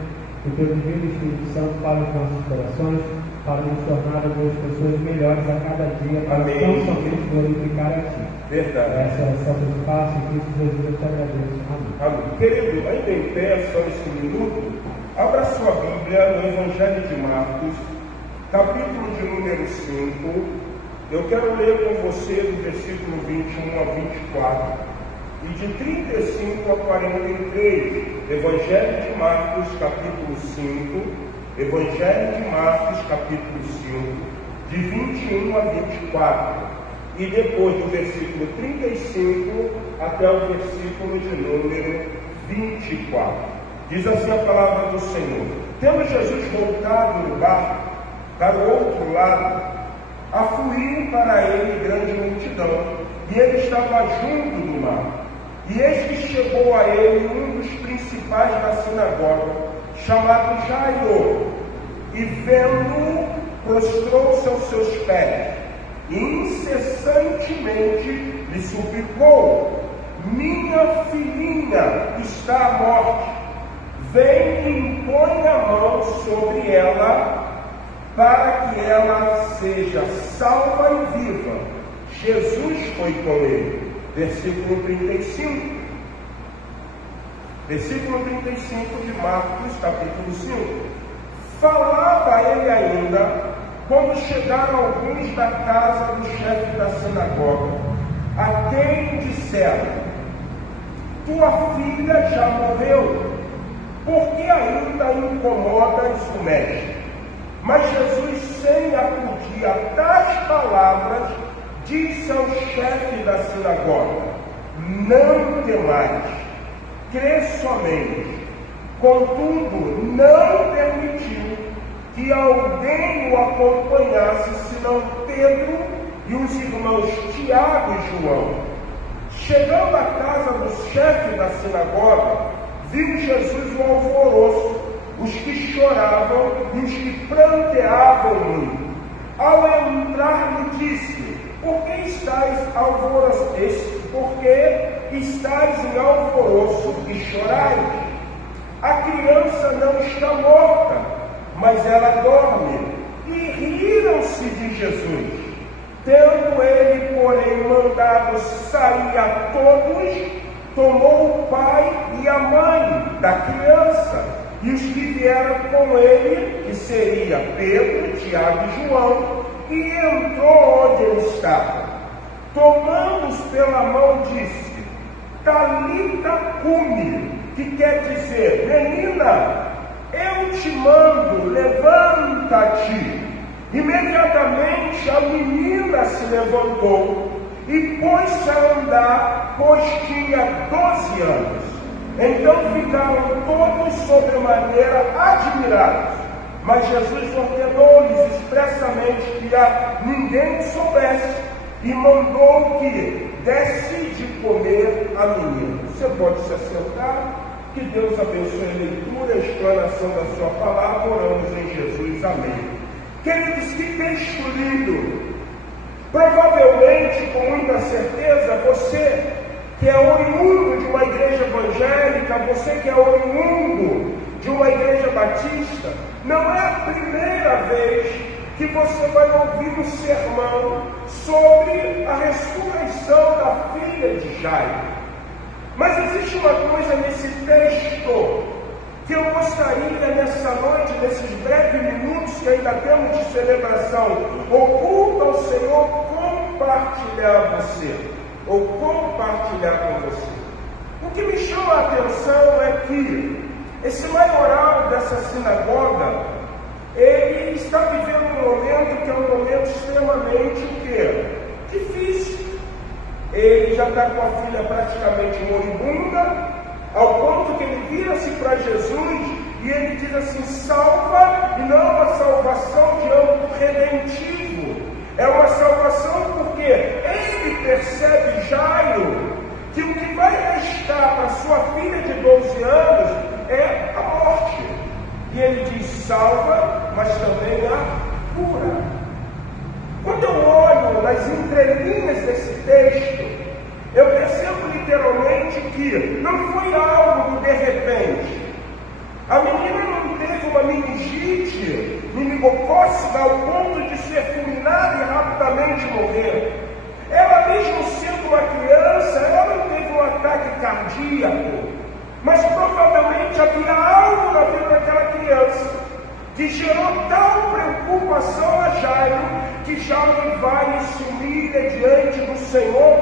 que o Teu divino Espírito Santo fale os nossos corações, para nos tornar, ó Deus, pessoas melhores a cada dia, para tão somente glorificar a Ti. Verdade. Essa é a oração que eu faço, em Cristo Jesus eu te agradeço. Amém. Amém. Querido, ainda em pé, só nesse minuto, abra sua Bíblia no Evangelho de Marcos, capítulo de número 5. Eu quero ler com você do versículo 21 a 24 e de 35 a 43. Evangelho de Marcos, capítulo 5. Evangelho de Marcos, capítulo 5, de 21 a 24. E depois do versículo 35 até o versículo de número 24. Diz assim a palavra do Senhor: Tendo Jesus voltado no barco para o outro lado, afluiu para ele grande multidão, e ele estava junto do mar. E eis que chegou a ele um dos principais da sinagoga, chamado Jairo, e vendo-o, prostrou-se aos seus pés, e incessantemente lhe suplicou: Minha filhinha está à morte, vem e impõe a mão sobre ela, para que ela seja salva e viva. Jesus foi com ele. Versículo 35. Versículo 35 de Marcos, capítulo 5. Falava ele ainda, quando chegaram alguns da casa do chefe da sinagoga, a quem disseram: Tua filha já morreu, por que ainda incomodas o mestre? Mas Jesus, sem acudir a tais palavras, disse ao chefe da sinagoga: Não temais, crê somente. Contudo, não permitiu que alguém o acompanhasse, senão Pedro e os irmãos Tiago e João. Chegando à casa do chefe da sinagoga, viu Jesus o alvoroço, os que choravam e os que pranteavam muito. Ao entrar, lhe disse: Por que estáis em alvoroço e chorais? A criança não está morta, mas ela dorme. E riram-se de Jesus. Tendo ele, porém, mandado sair a todos, tomou o pai e a mãe da criança e os que vieram com ele, que seria Pedro, Tiago e João, e entrou onde ele estava. Tomando-os pela mão, disse: Talita cumi, que quer dizer: Menina, eu te mando, levanta-te. Imediatamente a menina se levantou e pôs-se a andar, pois tinha 12 anos. Então ficaram todos sobremaneira admirados. Mas Jesus ordenou-lhes expressamente que a ninguém soubesse, e mandou que desse de comer a menina. Você pode se assentar. Que Deus abençoe a leitura e a explanação da sua palavra. Oramos em Jesus. Amém. Queridos, que texto lindo! Provavelmente, com muita certeza, você que é oriundo de uma igreja evangélica, você que é oriundo de uma igreja batista, não é a primeira vez que você vai ouvir um sermão sobre a ressurreição da filha de Jairo. Mas existe uma coisa nesse texto que eu gostaria nessa noite, nesses breves minutos que ainda temos de celebração oculta Senhor compartilhar você, ou compartilhar com você. O que me chama a atenção é que esse maioral dessa sinagoga, ele está vivendo um momento que é um momento extremamente difícil. Ele já está com a filha praticamente moribunda, ao ponto que ele vira-se para Jesus e ele diz assim: salva, e não é uma salvação de âmbito redentivo, é uma salvação porque ele percebe, Jairo, que o que vai restar para sua filha de 12 anos é a morte. E ele diz salva, mas também a cura. Quando eu olho nas entrelinhas desse texto, eu percebo literalmente que não foi algo de repente. A menina não teve uma meningite, meningocócica, ao ponto de ser fulminada e rapidamente morrer. Ela, mesmo sendo uma criança, ela não teve um ataque cardíaco, mas provavelmente havia algo na vida daquela criança que gerou tal preocupação a Jairo, que Jairo vai e se humilha diante do Senhor,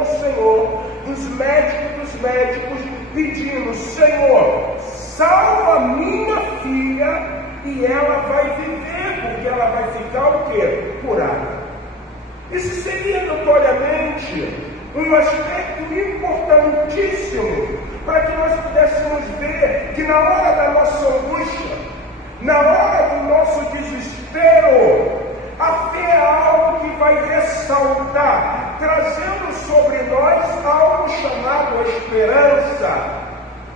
dos médicos, pedindo: Senhor, salva minha filha e ela vai viver, porque ela vai ficar o quê? Curada. Isso seria notoriamente um aspecto importantíssimo para que nós pudéssemos ver que na hora da nossa angústia, na hora do nosso desespero, a fé é algo que vai ressaltar, trazendo sobre nós algo chamado esperança.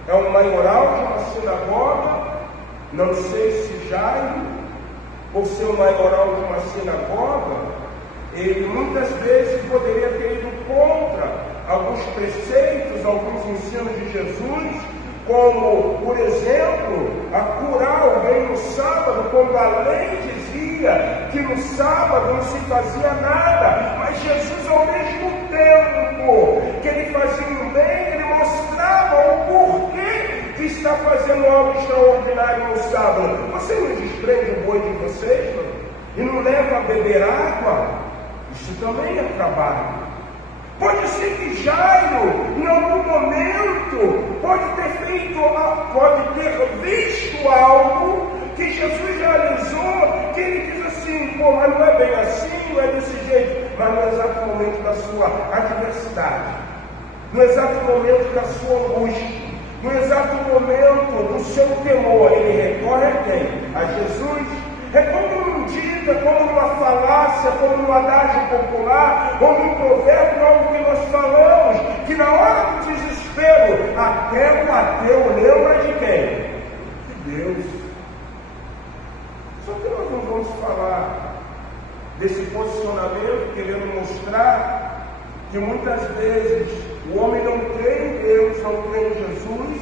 É um maioral de uma sinagoga, não sei se Jairo, por ser um maioral de uma sinagoga, ele muitas vezes poderia ter ido contra alguns preceitos, alguns ensinos de Jesus, como, por exemplo, a curar alguém no sábado, quando a lei dizia que no sábado não se fazia nada, mas Jesus, ao mesmo tempo que ele fazia um bem, ele mostrava o porquê de estar fazendo algo extraordinário no sábado. Você não desprende o boi de vocês, não? E não leva a beber água? Isso também é trabalho. Pode ser que Jairo, em algum momento, pode ter visto algo que Jesus realizou, que ele diz assim: pô, mas não é bem assim, não é desse jeito. Mas no exato momento da sua adversidade, no exato momento da sua angústia, no exato momento do seu temor, ele recorre a quem? A Jesus. É como num dita, como numa falácia, como num adágio popular, ou num provérbio, algo que nós falamos, que na hora do desespero, até o ateu lembra de quem? De Deus. Só que nós não vamos falar desse posicionamento, querendo mostrar que muitas vezes o homem não crê em Deus, não crê em Jesus,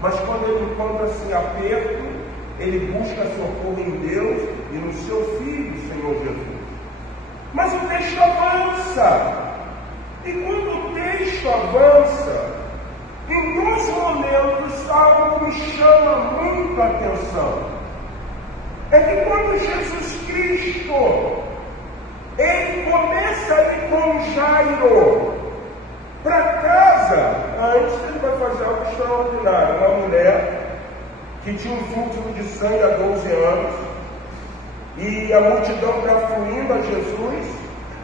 mas quando ele encontra-se em aperto, ele busca socorro em Deus e no seu Filho, Senhor Jesus. Mas o texto avança. E quando o texto avança, em dois momentos algo me chama muito a atenção. É que quando Jesus Cristo, ele começa a ir com Jairo para casa, antes ele vai fazer algo extraordinário. Uma mulher que tinha um fluxo de sangue há 12 anos, e a multidão está fluindo a Jesus,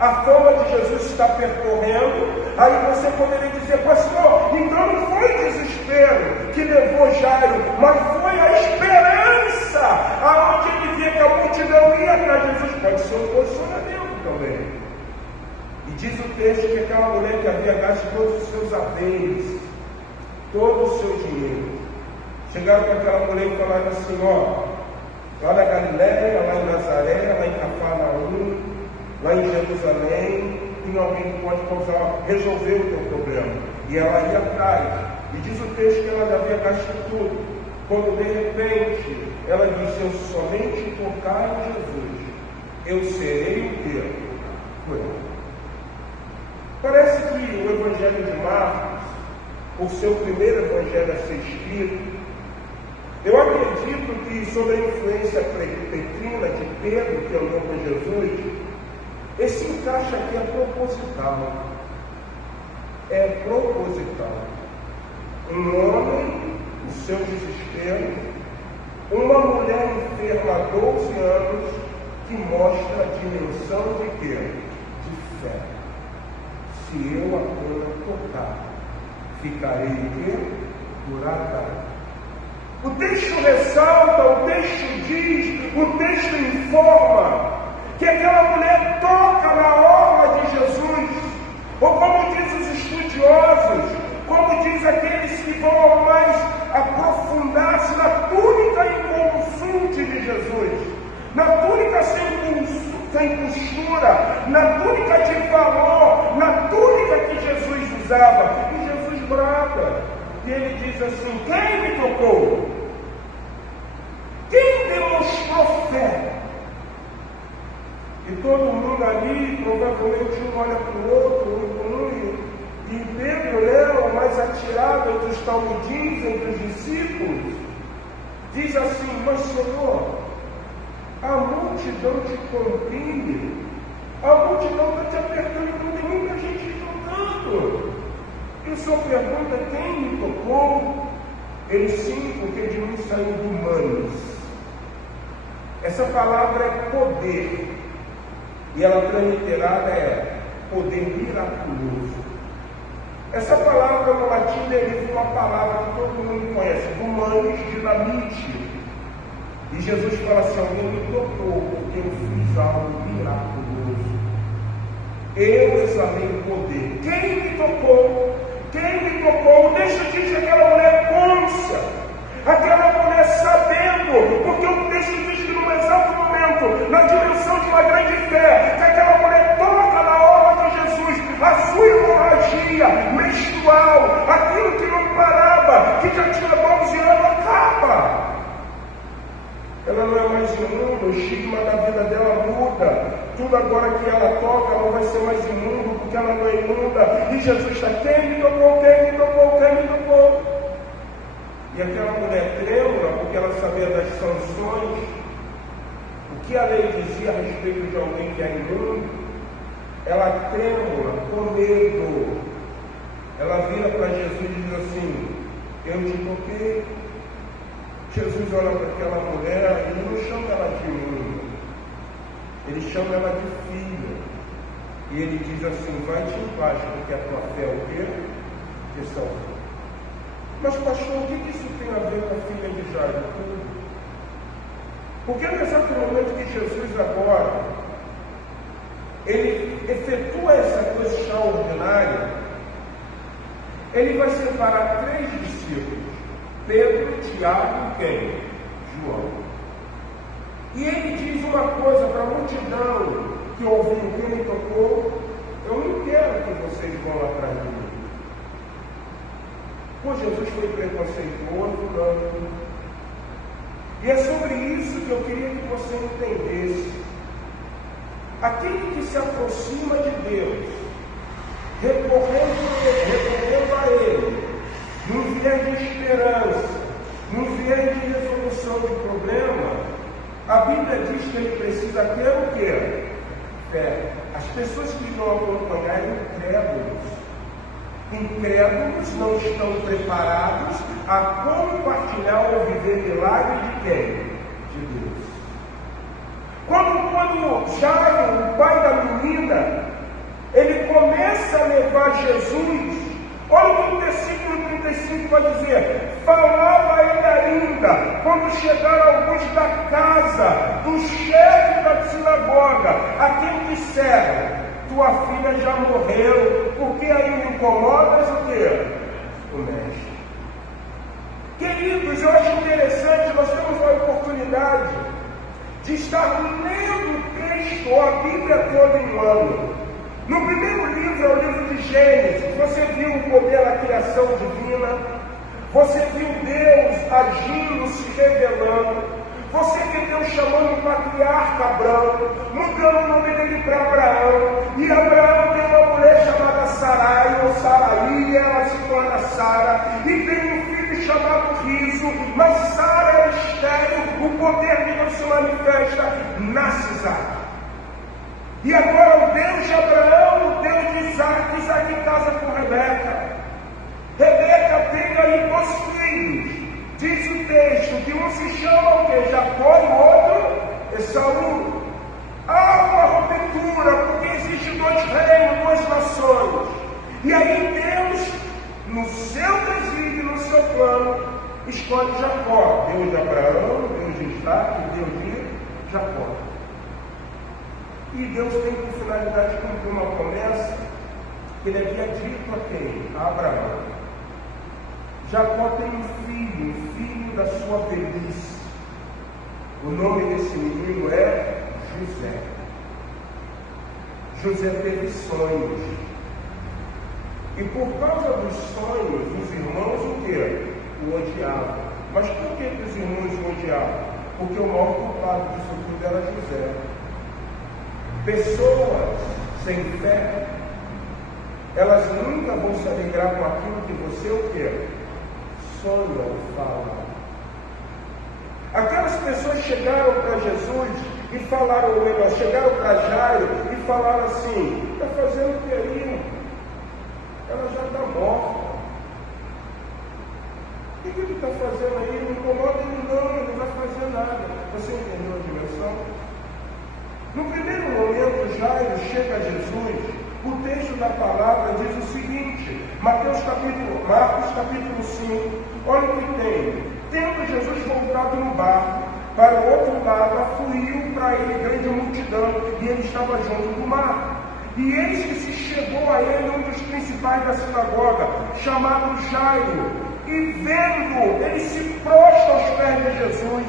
a fama de Jesus está percorrendo. Aí você poderia dizer: pastor, então não foi desespero que levou Jairo, mas foi a esperança, aonde ele via que a multidão ia para Jesus. Pode ser um posicionamento também. E diz o texto que aquela mulher que havia gasto todos os seus haveres, todo o seu dinheiro, chegaram para aquela mulher e falaram assim: ó, lá na Galileia, lá em Nazaré, lá em Cafarnaum, lá em Jerusalém, tem alguém que pode resolver o teu problema. E ela ia atrás. E diz o texto que ela já havia gasto tudo. Quando de repente ela disse: eu somente tocar em Jesus, eu serei o quê? Curado. Parece que o Evangelho de Marcos, por ser o primeiro evangelho a ser escrito, eu acredito que, sob a influência petrina de Pedro, que andou com Jesus, Esse encaixe aqui é proposital. É proposital. Um homem, o seu desespero, uma mulher enferma há 12 anos, que mostra a dimensão de quê? De fé. Se eu apenas tocar, ficarei o quê? Curada. O texto ressalta, o texto diz, o texto informa que aquela mulher toca na orla de Jesus, ou como diz os estudiosos, como diz aqueles que vão mais aprofundar-se na túnica inconsulte de Jesus, na túnica sem costura, na túnica de valor, na túnica que Jesus usava. E Jesus brada, e ele diz assim: quem me tocou? Quem demonstrou fé? E todo mundo ali, provavelmente um olha para o outro, e Pedro, o mais atirado entre os talmudins, entre os discípulos, diz assim: mas Senhor, a multidão te comprime, a multidão está te apertando, não tem muita gente juntando. E o Senhor pergunta: quem me tocou? Ele: sim, porque de mim saiu humanos. Essa palavra é poder, e ela transliterada é poder miraculoso. Essa palavra no latim deriva uma palavra que todo mundo conhece, humanos, dinamite. E Jesus fala assim: alguém me tocou, porque eu fiz algo miraculoso. Eu exalei o poder. Quem me tocou? Quem me tocou? Deixa eu dizer que aquela mulher cônscia, aquela mulher sabendo, porque o texto diz que num exato momento, na dimensão de uma grande fé, que aquela mulher toca na orla de Jesus, a sua hemorragia menstrual, aquilo que não parava, que já tinha 12 anos, acaba. Ela não é mais imunda, o estigma da vida dela muda. Tudo agora que ela toca não vai ser mais imundo, porque ela não é imunda. E Jesus está: quem me tocou, quem me tocou, quem me tocou? E aquela mulher trêmula, porque ela sabia das sanções, o que a lei dizia a respeito de alguém que é imundo, ela trêmula, com medo. Ela vira para Jesus e diz assim: eu te toquei. Jesus olha para aquela mulher e não chama ela de imunda, ele chama ela de filha. E ele diz assim: vai-te em paz, porque a tua fé é o quê? Que salvou. Mas pastor, o que isso tem a ver com a filha de Jairo? Tudo. Porque no exato momento que Jesus agora, ele efetua essa coisa extraordinária, ele vai separar 3 discípulos: Pedro, Tiago e quem? João. E ele diz uma coisa para a multidão que ouviu quem me tocou: eu não quero que vocês vão atrás de mim. Pô, Jesus foi preconceituoso, não. E é sobre isso que eu queria que você entendesse. Aquele que se aproxima de Deus, recorrendo a Ele, num viés de esperança, num viés de resolução de problema, a Bíblia diz que ele precisa ter o quê? Fé. As pessoas que vão acompanhar incrédulos. Incrédulos não estão preparados a compartilhar ou viver milagre de quem? De Deus. Quando Jairo, o pai da menina, ele começa a levar Jesus, olha o que o versículo 35 vai dizer: falava ele ainda, quando chegaram alguns da casa do chefe da sinagoga, a quem disseram: tua filha já morreu, porque aí me incomodas o quê? O mestre. Queridos, eu acho interessante, nós temos a oportunidade de estar lendo o texto, a Bíblia toda em um ano. No primeiro livro, é o livro de Gênesis, você viu o poder da criação divina, você viu Deus agindo, se revelando, você vê Deus chamando o patriarca Abraão, mudando o nome dele para Abraão, e Abraão tem uma mulher chamada Sarai, ou Saraí, ela se torna Sara, e tem um filho chamado Riso, mas Sara é estéril, o poder de Deus se manifesta, nasce Isaac. E agora o Deus de Abraão, o Deus de Isaac, Isaac casa com Rebeca. Rebeca tem aí 2 filhos. Diz o texto que um se chama o quê? Jacó e o outro Esaú. Há uma ruptura, porque existem 2 reinos, 2 nações. E aí Deus, no seu desígnio, no seu plano, escolhe Jacó. Deus de Abraão, Deus de Isaac, Deus de Jacó. E Deus tem por finalidade cumprir uma promessa que ele havia dito a quem? A Abraão. Jacó tem um filho da sua velhice. O nome desse menino é José. José teve sonhos. E por causa dos sonhos, os irmãos o quê? O odiavam. Mas por que os irmãos o odiavam? Porque o maior culpado disso tudo era José. Pessoas sem fé, elas nunca vão se alegrar com aquilo que você o quê? Sonha ou fala. Aquelas pessoas chegaram para Jesus e falaram, chegaram para Jairo e falaram assim: está fazendo o que aí? Ela já está morta. O que ele está fazendo aí? Não incomoda ele não vai fazer nada. Você entendeu a dimensão? No primeiro momento, Jairo chega a Jesus. O texto da palavra diz o seguinte, Marcos capítulo 5, olha o que tem. Tendo Jesus voltado no barco, para o outro lado, afluiu para ele grande multidão, e ele estava junto do mar. E eis que se chegou a ele um dos principais da sinagoga, chamado Jairo, e vendo, ele se prostra aos pés de Jesus.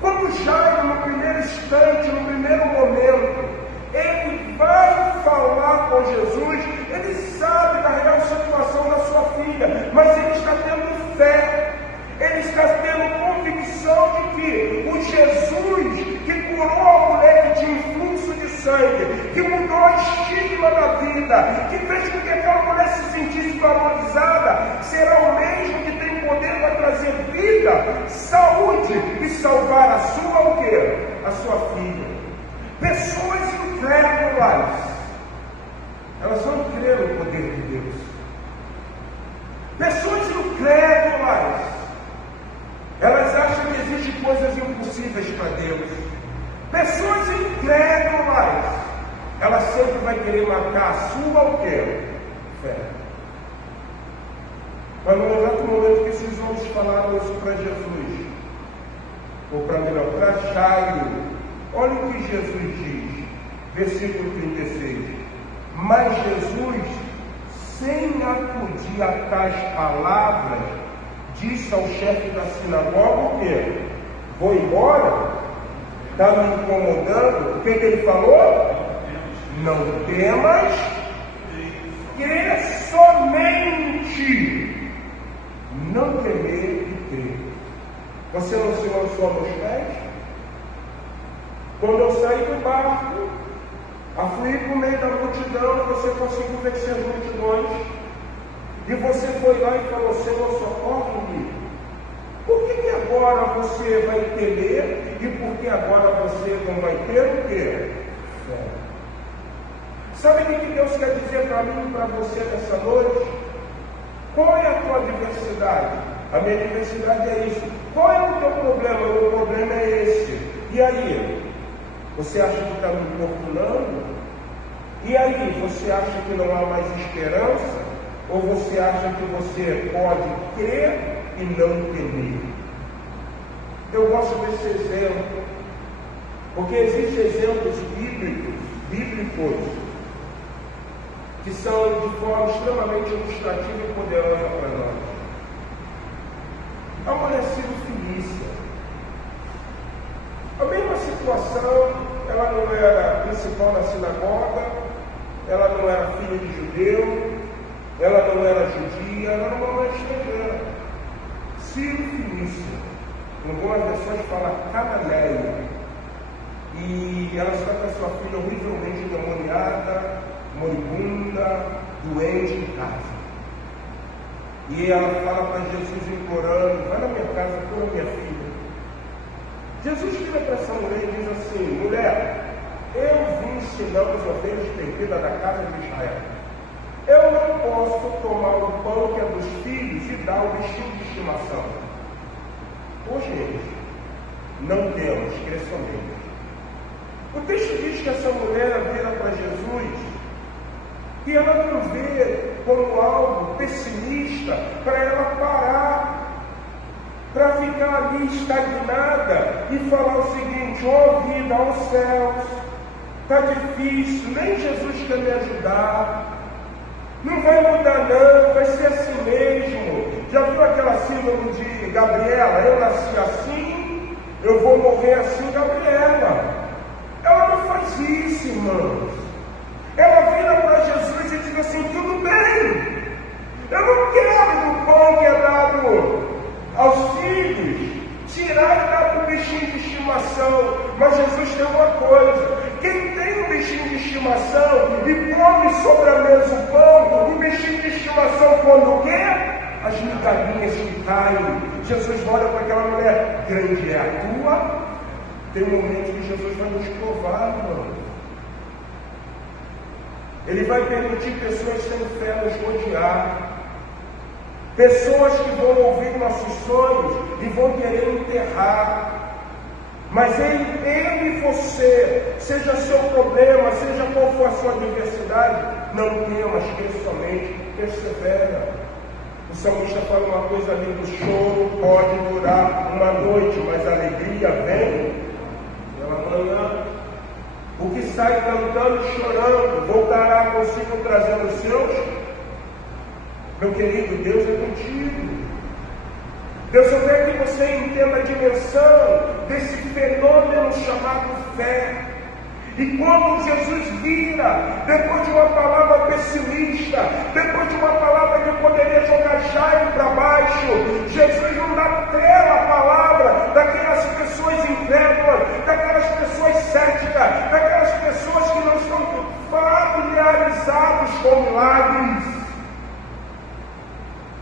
Quando Jairo, no primeiro instante, no primeiro momento, ele vai falar com Jesus, ele sabe da real situação da sua filha, mas ele está tendo fé, ele está tendo convicção de que o Jesus que curou a mulher que tinha fluxo de sangue, que mudou a estigma da vida, que fez com que aquela mulher se sentisse valorizada, será o mesmo que tem poder para trazer vida, saúde e salvar a sua o quê? A sua filha. Pessoas incrédulas, elas não creem no poder de Deus. Pessoas incrédulas, elas acham que existem coisas impossíveis para Deus. Pessoas incrédulas, elas sempre vão querer marcar a sua o quê? Fé. Mas no exato momento que esses homens falaram isso para Jesus, ou para melhor, para Jairo, olha o que Jesus diz, versículo 36. Mas Jesus, sem acudir a tais palavras, disse ao chefe da sinagoga o quê? Vou embora? Está me incomodando? O que ele falou? Não temas, crê somente. Não temer e crer. Você não se lançou nos pés? Quando eu saí do barco, afluí por meio da multidão, você conseguiu vencer as multidões. E você foi lá e falou: Senhor, socorre-me. Por que agora você vai temer? E por que agora você não vai ter o quê? Fé. Sabe o que Deus quer dizer para mim e para você nessa noite? Qual é a tua adversidade? A minha adversidade é isso. Qual é o teu problema? O meu problema é esse. E aí? Você acha que está me importunando? E aí? Você acha que não há mais esperança? Ou você acha que você pode crer e não temer? Eu gosto desse exemplo, porque existem exemplos bíblicos, que são de forma extremamente ilustrativa e poderosa para nós. A mulher Sírio-Fenícia, a mesma situação, ela não era principal na sinagoga, ela não era filha de judeu, ela não era judia, ela era uma mulher estrangeira. Sírio-Fenícia, em algumas versões fala cananeia, e ela está com a sua filha horrivelmente endemoniada, moribunda, doente em casa. E ela fala para Jesus implorando: vai na minha casa, cura minha filha. Jesus vira para essa mulher e diz assim: mulher, Eu vim ensinando as ovelhas perdidas da casa de Israel. Eu não posso tomar o pão que é dos filhos e dar ao bichinho de estimação. Ô gente, não temos, crescimento. O texto diz que essa mulher vira para Jesus e ela não vê como algo pessimista para ela parar, para ficar ali estagnada e falar o seguinte: ó vida, aos céus, está difícil, nem Jesus quer me ajudar. Não vai mudar não, vai ser assim mesmo. Já viu aquela síndrome de Gabriela? Eu nasci assim, eu vou morrer assim, Gabriela. Ela não faz isso, irmãos. Ela vira para Jesus e diz assim: tudo bem, eu não quero o pão que é dado aos filhos, tirar e dar para o bichinho de estimação. Mas Jesus tem uma coisa: quem tem um bichinho de estimação e come sobre a mesa o pão, o bichinho de estimação quando quer, as migalhinhas que caem. Jesus olha para aquela mulher: grande é a tua. Tem um momento que Jesus vai nos provar, irmão. Ele vai permitir pessoas sem fé nos rodear. Pessoas que vão ouvir nossos sonhos e vão querer enterrar. Mas eu e você, seja seu problema, seja qual for a sua adversidade, não temas, que somente persevera. O salmista fala uma coisa ali: do choro pode durar uma noite, mas a alegria vem pela manhã. O que sai cantando e chorando voltará consigo trazendo os seus. Meu querido, Deus é contigo. Deus só quer que você entenda a dimensão desse fenômeno chamado fé. E quando Jesus vira, depois de uma palavra pessimista, depois de uma palavra que poderia jogar Jairo para baixo, Jesus não dá trela à palavra daquelas pessoas incrédulas, daquelas pessoas céticas, daquelas pessoas que não estão familiarizados com milagres.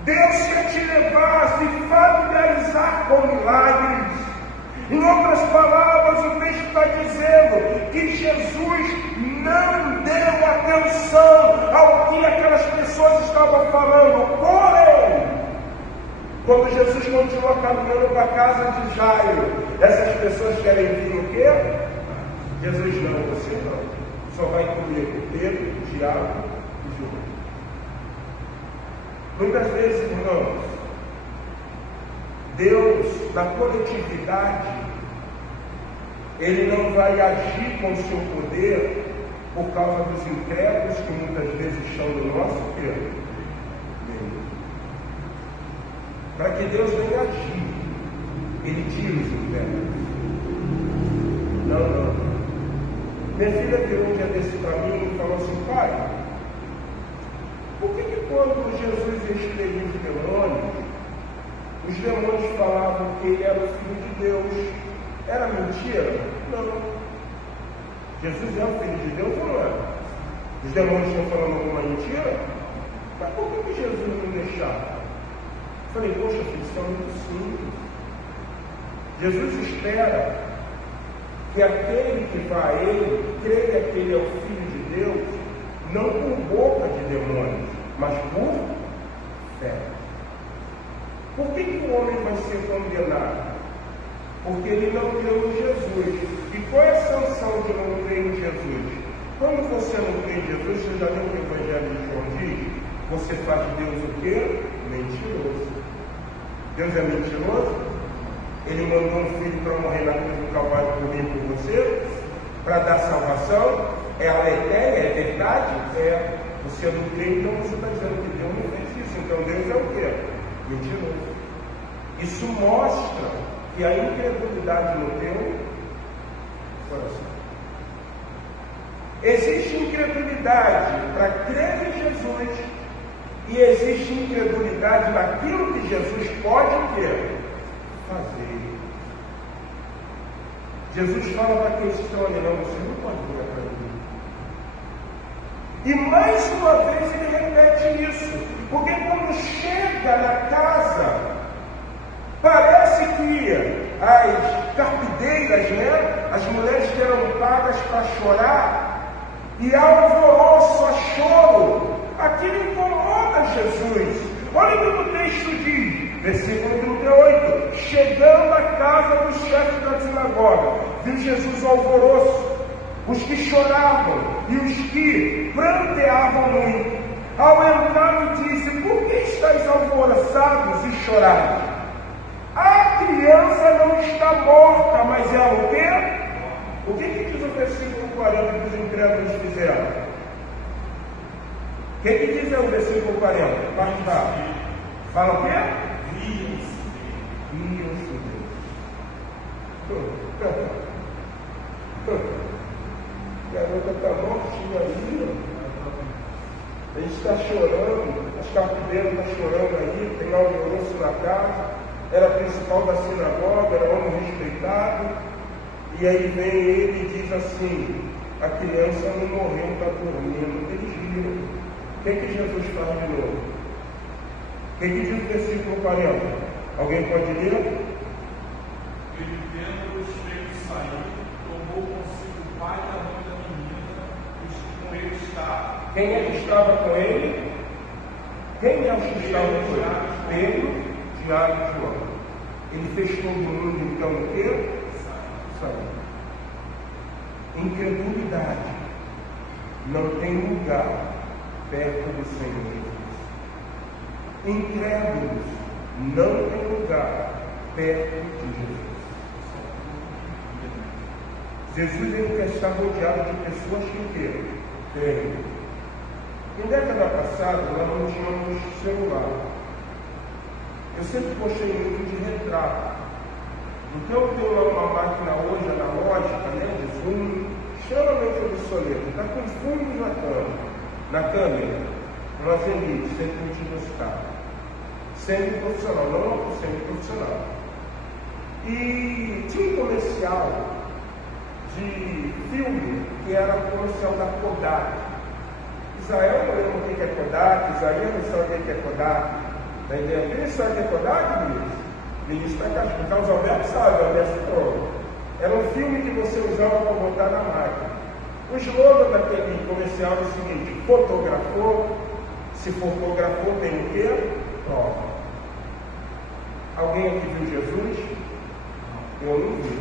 Deus quer te levar a se familiarizar com milagres. Em outras palavras, o texto está dizendo que Jesus não deu atenção ao que aquelas pessoas estavam falando. Porém, quando Jesus continua caminhando para a casa de Jairo, essas pessoas querem vir o quê? Jesus não, você não. Só vai comer Pedro, Tiago e João. Muitas vezes, irmãos, Deus, na coletividade, Ele não vai agir com o seu poder por causa dos incrédulos que muitas vezes estão no nosso meio. Para que Deus venha agir, Ele tira os incrédulos. Não. Minha filha virou um dia desse para mim e falou assim: pai, por que quando Jesus expeliu os demônios falavam que Ele era o Filho de Deus? Era mentira? Não. Jesus é o Filho de Deus ou não é? Os demônios estão falando alguma mentira? Mas por que Jesus não deixava? Falei: poxa, filho, isso é muito simples. Jesus espera que aquele que vai a Ele creia que Ele é o Filho de Deus, não por boca de demônios, mas por fé. Por que o homem vai ser condenado? Porque ele não creu em Jesus. E qual é a sanção de não crer em Jesus? Quando você não crê em Jesus, você já leu o Evangelho de João diz, você faz de Deus o quê? Mentiroso. Deus é mentiroso? Ele mandou um filho para morrer na cruz do Calvário por mim e por você? Para dar salvação? Ela é etérea? É verdade? É. Você não crê, então você está dizendo que Deus não fez isso. Então Deus é o quê? Mentiroso. Isso mostra que a incredulidade no teu coração. Existe incredulidade para crer em Jesus e existe incredulidade naquilo que Jesus pode fazer. Jesus fala para quem estranha: não, você não pode vir para mim. E mais uma vez ele repete isso, porque quando chega na casa, parece que as carpideiras, as mulheres que eram pagas para chorar, Jesus. Olha o que o texto diz, versículo 38. Chegando à casa do chefe da sinagoga, viu Jesus o alvoroço, os que choravam e os que pranteavam muito. Ao entrar, disse: por que estáis alvoroçados e chorais? A criança não está morta, mas ela o quê? O que diz o versículo 40 que os incrédulos fizeram? O que diz o versículo 40? Parte A. Fala o quê? Riam-se Deus. Garota está mortinha ali. A gente está chorando, as carpideiras estão chorando aí, tem alvoroço na casa, era principal da sinagoga, era homem respeitado. E aí vem ele e diz assim: a criança não morreu, está dormindo. Eles viram. O que Jesus faz de novo? O que diz o versículo 40? Alguém pode ler? Ele, vendo-os feitos sair, tomou consigo o pai da mãe da menina, e os que com ele estavam. Quem é que estava com ele? Quem é os que estavam com ele? Pedro, Tiago e João. Ele fez todo mundo, então, o quê? Saiu. Incredulidade não tem lugar perto do Senhor Jesus. Incrédulos não tem lugar perto de Jesus. Jesus ele quer estar rodeado de pessoas que têm. Em década passada, nós não tínhamos celular. Eu sempre gostei muito de retrato. Então eu tenho uma máquina hoje analógica, né, de zoom, extremamente obsoleta. Está com fundo na câmera. Uma Zenith, 122 K. Semi-profissional, não semi-profissional. E tinha um comercial de filme que era o comercial da Kodak. Israel não lembra o que é Kodak, Israel não sabe o que é Kodak. Está entendendo? Quem sabe o que é Kodak, Vinícius? Vinícius está aqui. O Carlos Alberto sabe, o Alberto falou. Era um filme que você usava para botar na máquina. O slogan daquele comercial é o seguinte: fotografou, se fotografou tem o quê? Prova. Alguém aqui viu Jesus? Eu não vi.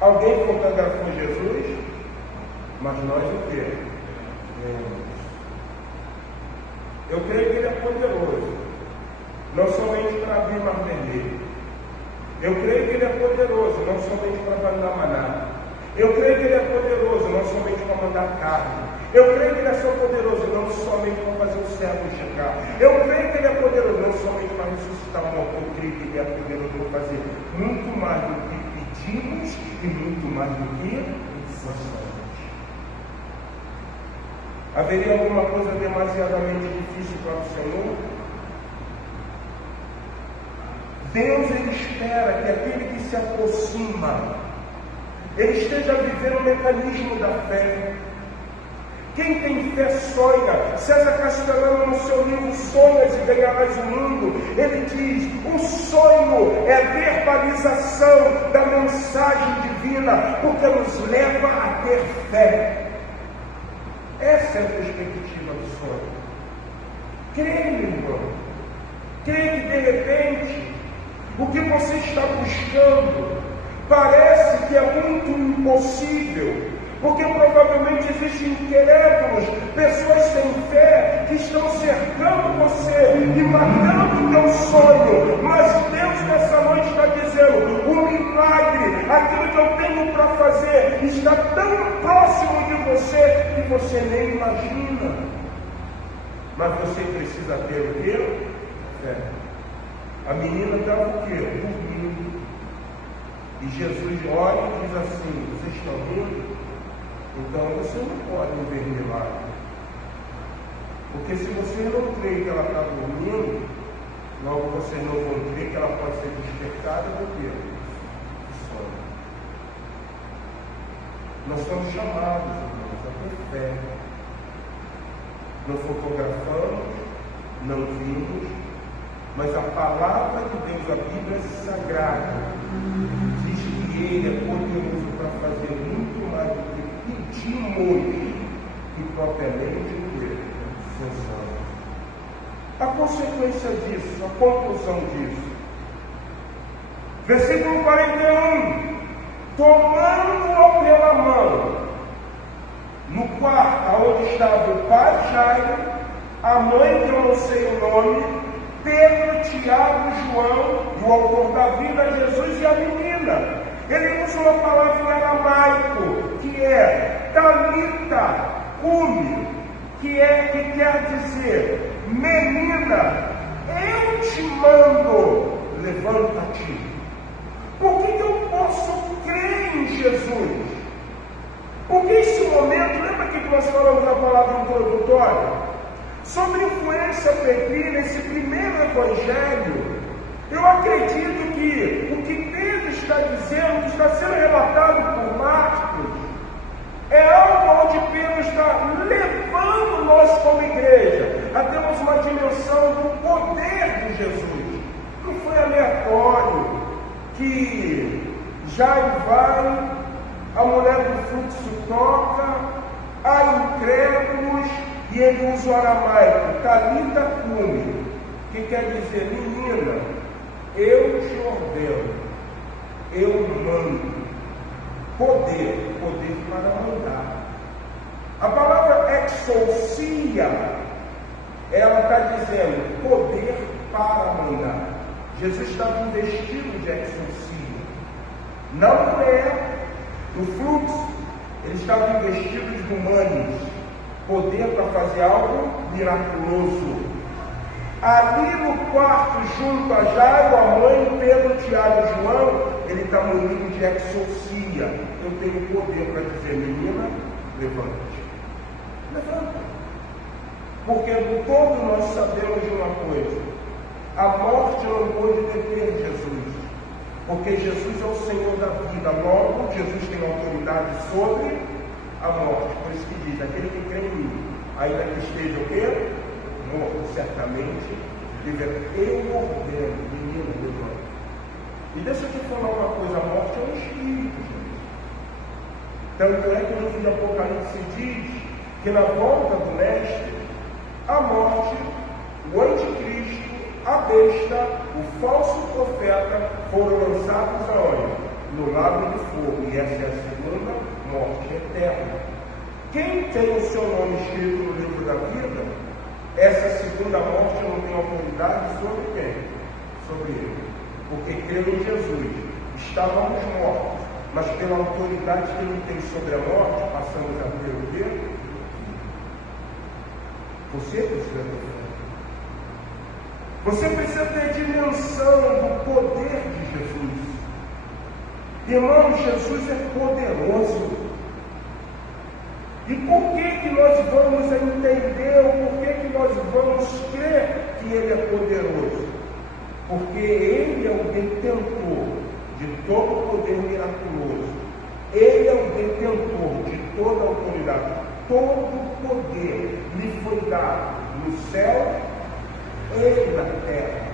Alguém fotografou Jesus? Mas nós o quê? Eu creio que ele é poderoso, não somente para abrir mar vermelho. Eu creio que ele é poderoso, não somente para mandar maná. Eu creio que ele é poderoso, não somente para mandar carne. Eu creio que ele é só poderoso, não somente para fazer o servo chegar. Eu creio que ele é poderoso, não somente para ressuscitar o morto. Eu creio que ele é poderoso para fazer muito mais do que pedimos e muito mais do que gostamos. Haveria alguma coisa demasiadamente difícil para o Senhor? Deus ele espera que aquele que se aproxima, ele esteja vivendo o mecanismo da fé. Quem tem fé sonha. César Castellano, no seu livro Sonhas e Ganharás o Mundo, ele diz: o sonho é a verbalização da mensagem divina, porque nos leva a ter fé. Essa é a perspectiva do sonho. Creia, meu irmão. Creia que de repente o que você está buscando parece que é muito impossível, porque provavelmente existem incrédulos, pessoas sem fé, que estão cercando você e matando o teu sonho. Mas Deus nessa noite está dizendo: o milagre, aquilo que eu tenho para fazer, está tão próximo de você que você nem imagina. Mas você precisa ter o quê? Fé. A menina estava o quê? Dormindo. E Jesus olha e diz assim: vocês estão rindo? Então vocês não podem ver milagre. Porque se vocês não creem que ela está dormindo, logo vocês não vão crer que ela pode ser despertada do quê? Sono. Nós somos chamados, irmãos, a ter fé. Não fotografamos, não vimos, mas a palavra de Deus, a Bíblia Sagrada, diz que Ele é poderoso para fazer muito mais do que pedimos, e propriamente o que? Pensamos. A consequência disso, a conclusão disso. Versículo 41. Tomando-o pela mão, no quarto onde estava o pai Jairo, a mãe, que eu não sei o nome, Pedro, Tiago, João, e o autor da vida, Jesus, e a menina. Ele usa uma palavra em aramaico, que é Talita Cumi, que quer dizer: menina, eu te mando, levanta-te. Por que eu posso crer em Jesus? Porque esse momento, lembra que nós falamos na palavra introdutória? Sobre influência petrina, esse primeiro evangelho, eu acredito que o que Pedro está dizendo, que está sendo relatado por Marcos, é algo onde Pedro está levando nós como igreja a termos uma dimensão do poder de Jesus. Não foi aleatório que Jairo vai, a mulher do fluxo toca, há incrédulos, e ele usa o aramaico, Talita Cumi, que quer dizer: menina, eu te ordeno, eu mando. Poder para mandar. A palavra exousia, ela está dizendo poder para mandar. Jesus estava investido de exousia. Na mulher do fluxo, ele estava investido de humanos, poder para fazer algo miraculoso. Ali no quarto, junto a Jairo, a mãe, Pedro, Tiago e João, ele está munido de exousia. Eu tenho poder para dizer: menina, levante. Levanta. Porque todos nós sabemos de uma coisa: a morte não pode deter Jesus. Porque Jesus é o Senhor da vida. Logo, Jesus tem autoridade sobre a morte. Por isso que diz: aquele que crê em mim, ainda que esteja o quê? Morto, certamente viverá. Eu ordeno, menino, levanta. E deixa eu te falar uma coisa: a morte é um espírito, gente. Tanto é que no livro de Apocalipse diz que na volta do mestre, a morte, o anticristo, a besta, o falso profeta foram lançados aonde? No lago de fogo. E essa é a segunda morte eterna. Quem tem o seu nome escrito no livro da vida, essa segunda morte não tem autoridade sobre quem? Sobre ele. Porque creu em Jesus. Estávamos mortos, mas pela autoridade que ele tem sobre a morte, passamos a ter o quê? Você precisa ter fé. Você precisa ter dimensão do poder de Jesus. Irmão, Jesus é poderoso. E por que nós vamos entender, ou por que nós vamos crer que Ele é poderoso? Porque Ele é o detentor de todo o poder miraculoso. Ele é o detentor de toda a autoridade. Todo o poder lhe foi dado no céu e na terra.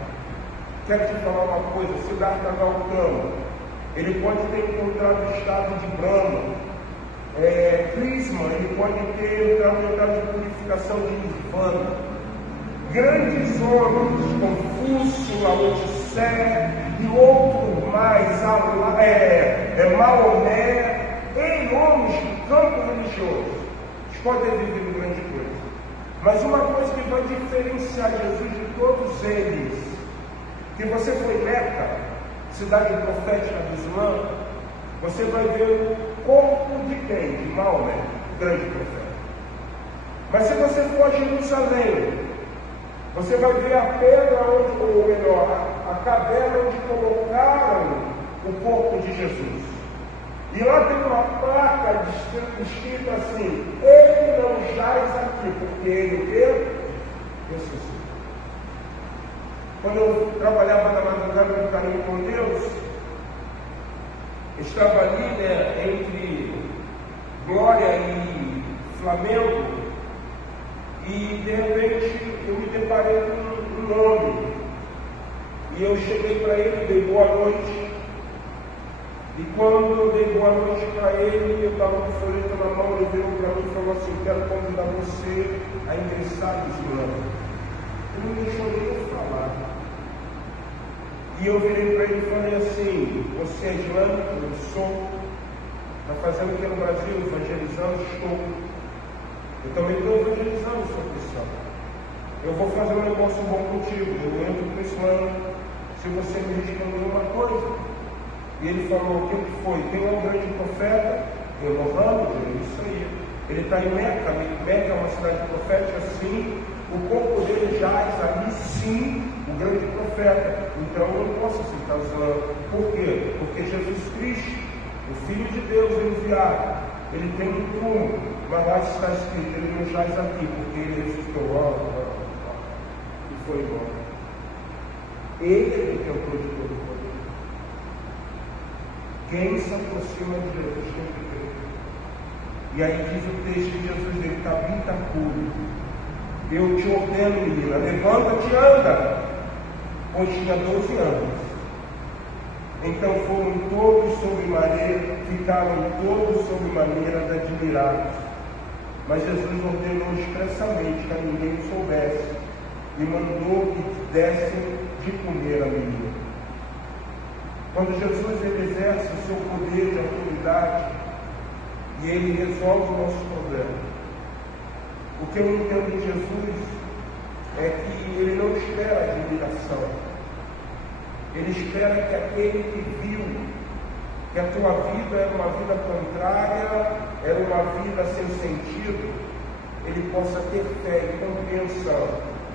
Quero te falar uma coisa: Siddhartha Gautama, ele pode ter encontrado o estado de Brahma. Krishna, ele pode ter entrado no estado de purificação de Nirvana. Grandes homens, Confúcio, Lao Tse e outros mais, Maomé, em homens do campo religioso, eles podem ter vivido grande coisa. Mas uma coisa que vai diferenciar Jesus de todos eles, que você foi Meca, cidade profética do Islã, você vai ver o corpo de quem? De Maomé, grande profeta. Mas se você for a Jerusalém, você vai ver a pedra onde, ou melhor, a caverna onde colocaram o corpo de Jesus. E lá tem uma placa escrita assim: ele não jaz aqui, porque ele ressuscitou. Quando eu trabalhava na madrugada do Caminho com Deus, estava ali, entre Glória e Flamengo, e de repente eu me deparei com um nome, e eu cheguei para ele, dei boa noite, e quando eu dei boa noite para ele, eu estava com o folheto na mão, ele veio para mim e falou assim: quero convidar você a ingressar no Islã. Ele não deixou nem eu falar. E eu virei para ele e falei assim: você é islâmico? Eu sou. Está fazendo o que no Brasil? Evangelizando? Estou. Eu também estou evangelizando, sou cristão. Eu vou fazer um negócio bom contigo. Eu entro para o Islã se você me responder uma coisa. E ele falou: o que foi? Quem é o grande profeta? Eu, Mohammed, isso aí. Ele está em Meca. Meca é uma cidade profética, sim. O corpo dele jaz ali, sim, o grande profeta. Então eu não posso aceitar o Islã. Por quê? Porque Jesus Cristo, o Filho de Deus enviado, ele tem um túmulo, mas lá está escrito: ele não jaz aqui, porque ele ressuscitou e foi embora. Ele é o detentor de todo o poder. Quem se aproxima de Jesus tem que crer. E aí diz o texto de Jesus: ele Tabita cura. Eu te ordeno, menina, levanta-te e anda. Pois tinha 12 anos. Então foram todos sobre maneira, ficaram todos sobre maneira de admirados. Mas Jesus ordenou expressamente que a ninguém soubesse e mandou que dessem de comer a menina. Quando Jesus ele exerce o seu poder de autoridade e ele resolve o nosso problema, o que eu entendo de Jesus é que ele não espera admiração. Ele espera que aquele que viu que a tua vida era uma vida contrária, era uma vida sem sentido, ele possa ter fé e compreensão.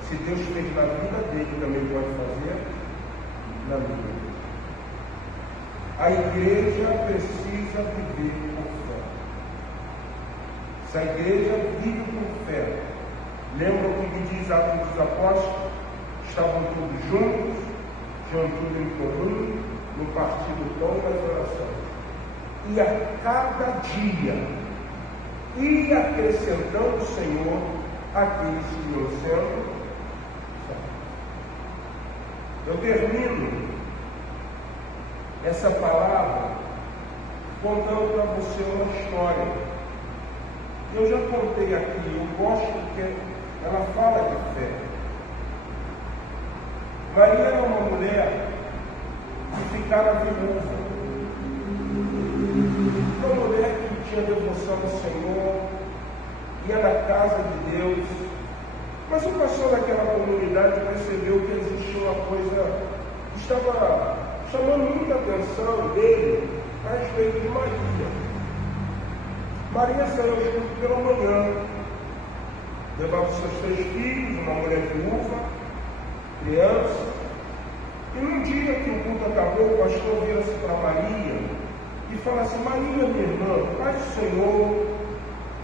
Se Deus fez na vida dele, também pode fazer na minha. A igreja precisa viver por fé. Se a igreja vive por fé, lembra o que diz Atos dos Apóstolos? Estavam todos juntos, tinham tudo em comum, no partir do pão e das orações. E a cada dia ia acrescentando o Senhor aqueles que iam sendo. Eu termino essa palavra contando para você uma história. Eu já contei aqui, eu gosto porque ela fala de fé. Maria era uma mulher que ficava viúva. Uma mulher que tinha devoção ao Senhor, ia na casa de Deus. Mas o pastor daquela comunidade percebeu que existia uma coisa que estava chamando muita atenção dele a respeito de Maria. Maria saiu junto pela manhã, levava seus 3 filhos, uma mulher viúva, criança. E num dia que o culto acabou, o pastor vira-se para Maria e fala assim: Maria, minha irmã, Pai do Senhor,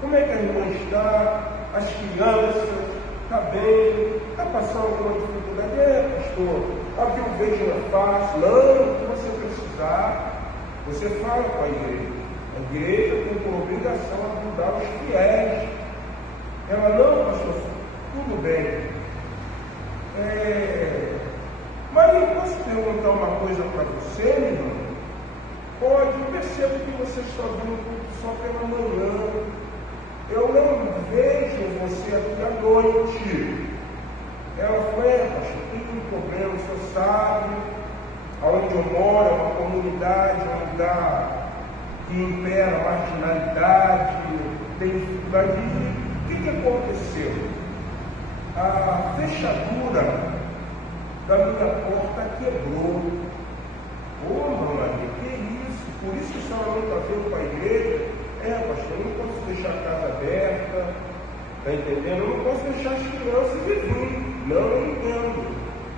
como é que a irmã está? As crianças, está bem? Está passando alguma dificuldade? Pastor, a viuvez não é fácil. Não, o que você precisar, você fala para a igreja. A igreja tem por obrigação ajudar os fiéis. Ela: não, pastor, tudo bem. Maria, posso perguntar uma coisa para você, meu irmão? Pode, eu percebo que você está vindo só pela manhã. Eu não vejo você aqui à noite. Ela falou: pastor, tem um problema, o senhor sabe, aonde eu moro é uma comunidade, um lugar que impera a marginalidade, tem dificuldade. O que aconteceu? A fechadura da minha porta quebrou. Ô, Maria, que isso? Por isso que a senhora não está vindo para a igreja? Pastor, eu não posso deixar a casa aberta, está entendendo? Eu não posso deixar as crianças vir. Não, eu entendo.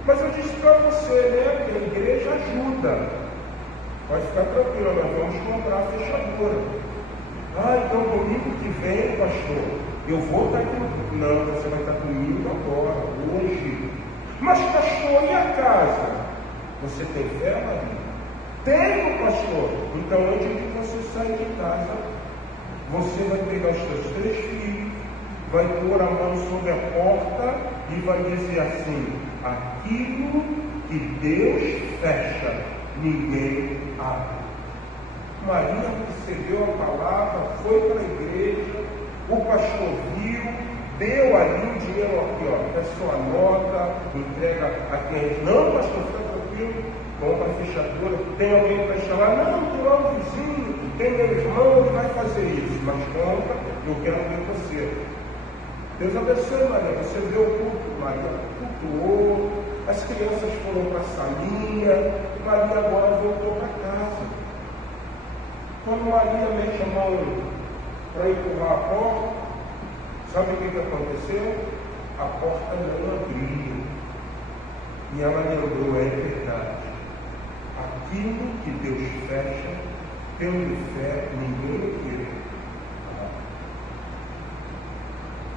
Mas eu disse para você, né, que a igreja ajuda. Pode ficar tranquilo, nós vamos comprar a fechadura. Então domingo que vem, pastor, eu vou estar aqui. Não, você vai estar comigo agora, hoje. Mas, pastor, e a casa? Você tem fé, Maria? Tenho, pastor. Então, antes de você sair de casa, você vai pegar os seus 3 filhos, vai pôr a mão sobre a porta e vai dizer assim: aquilo que Deus fecha, ninguém abre. Maria recebeu a palavra, foi para a igreja, o pastor viu, deu ali o dinheiro aqui, ó, é sua nota, entrega a quem. Não, pastor, fica tranquilo, vamos para a fechadura, tem alguém para instalar? Não, tem lá um vizinho, tem meu irmão, ele vai fazer isso, mas compra, eu quero ver você. Deus abençoe, Maria, você vê o culto, Maria cultuou, as crianças foram para a salinha, Maria agora voltou para casa. Quando Maria mexe a mão para empurrar a porta, sabe o que aconteceu? A porta não abriu. E ela lembrou, é verdade. Aquilo que Deus fecha, tendo fé, ninguém o quer.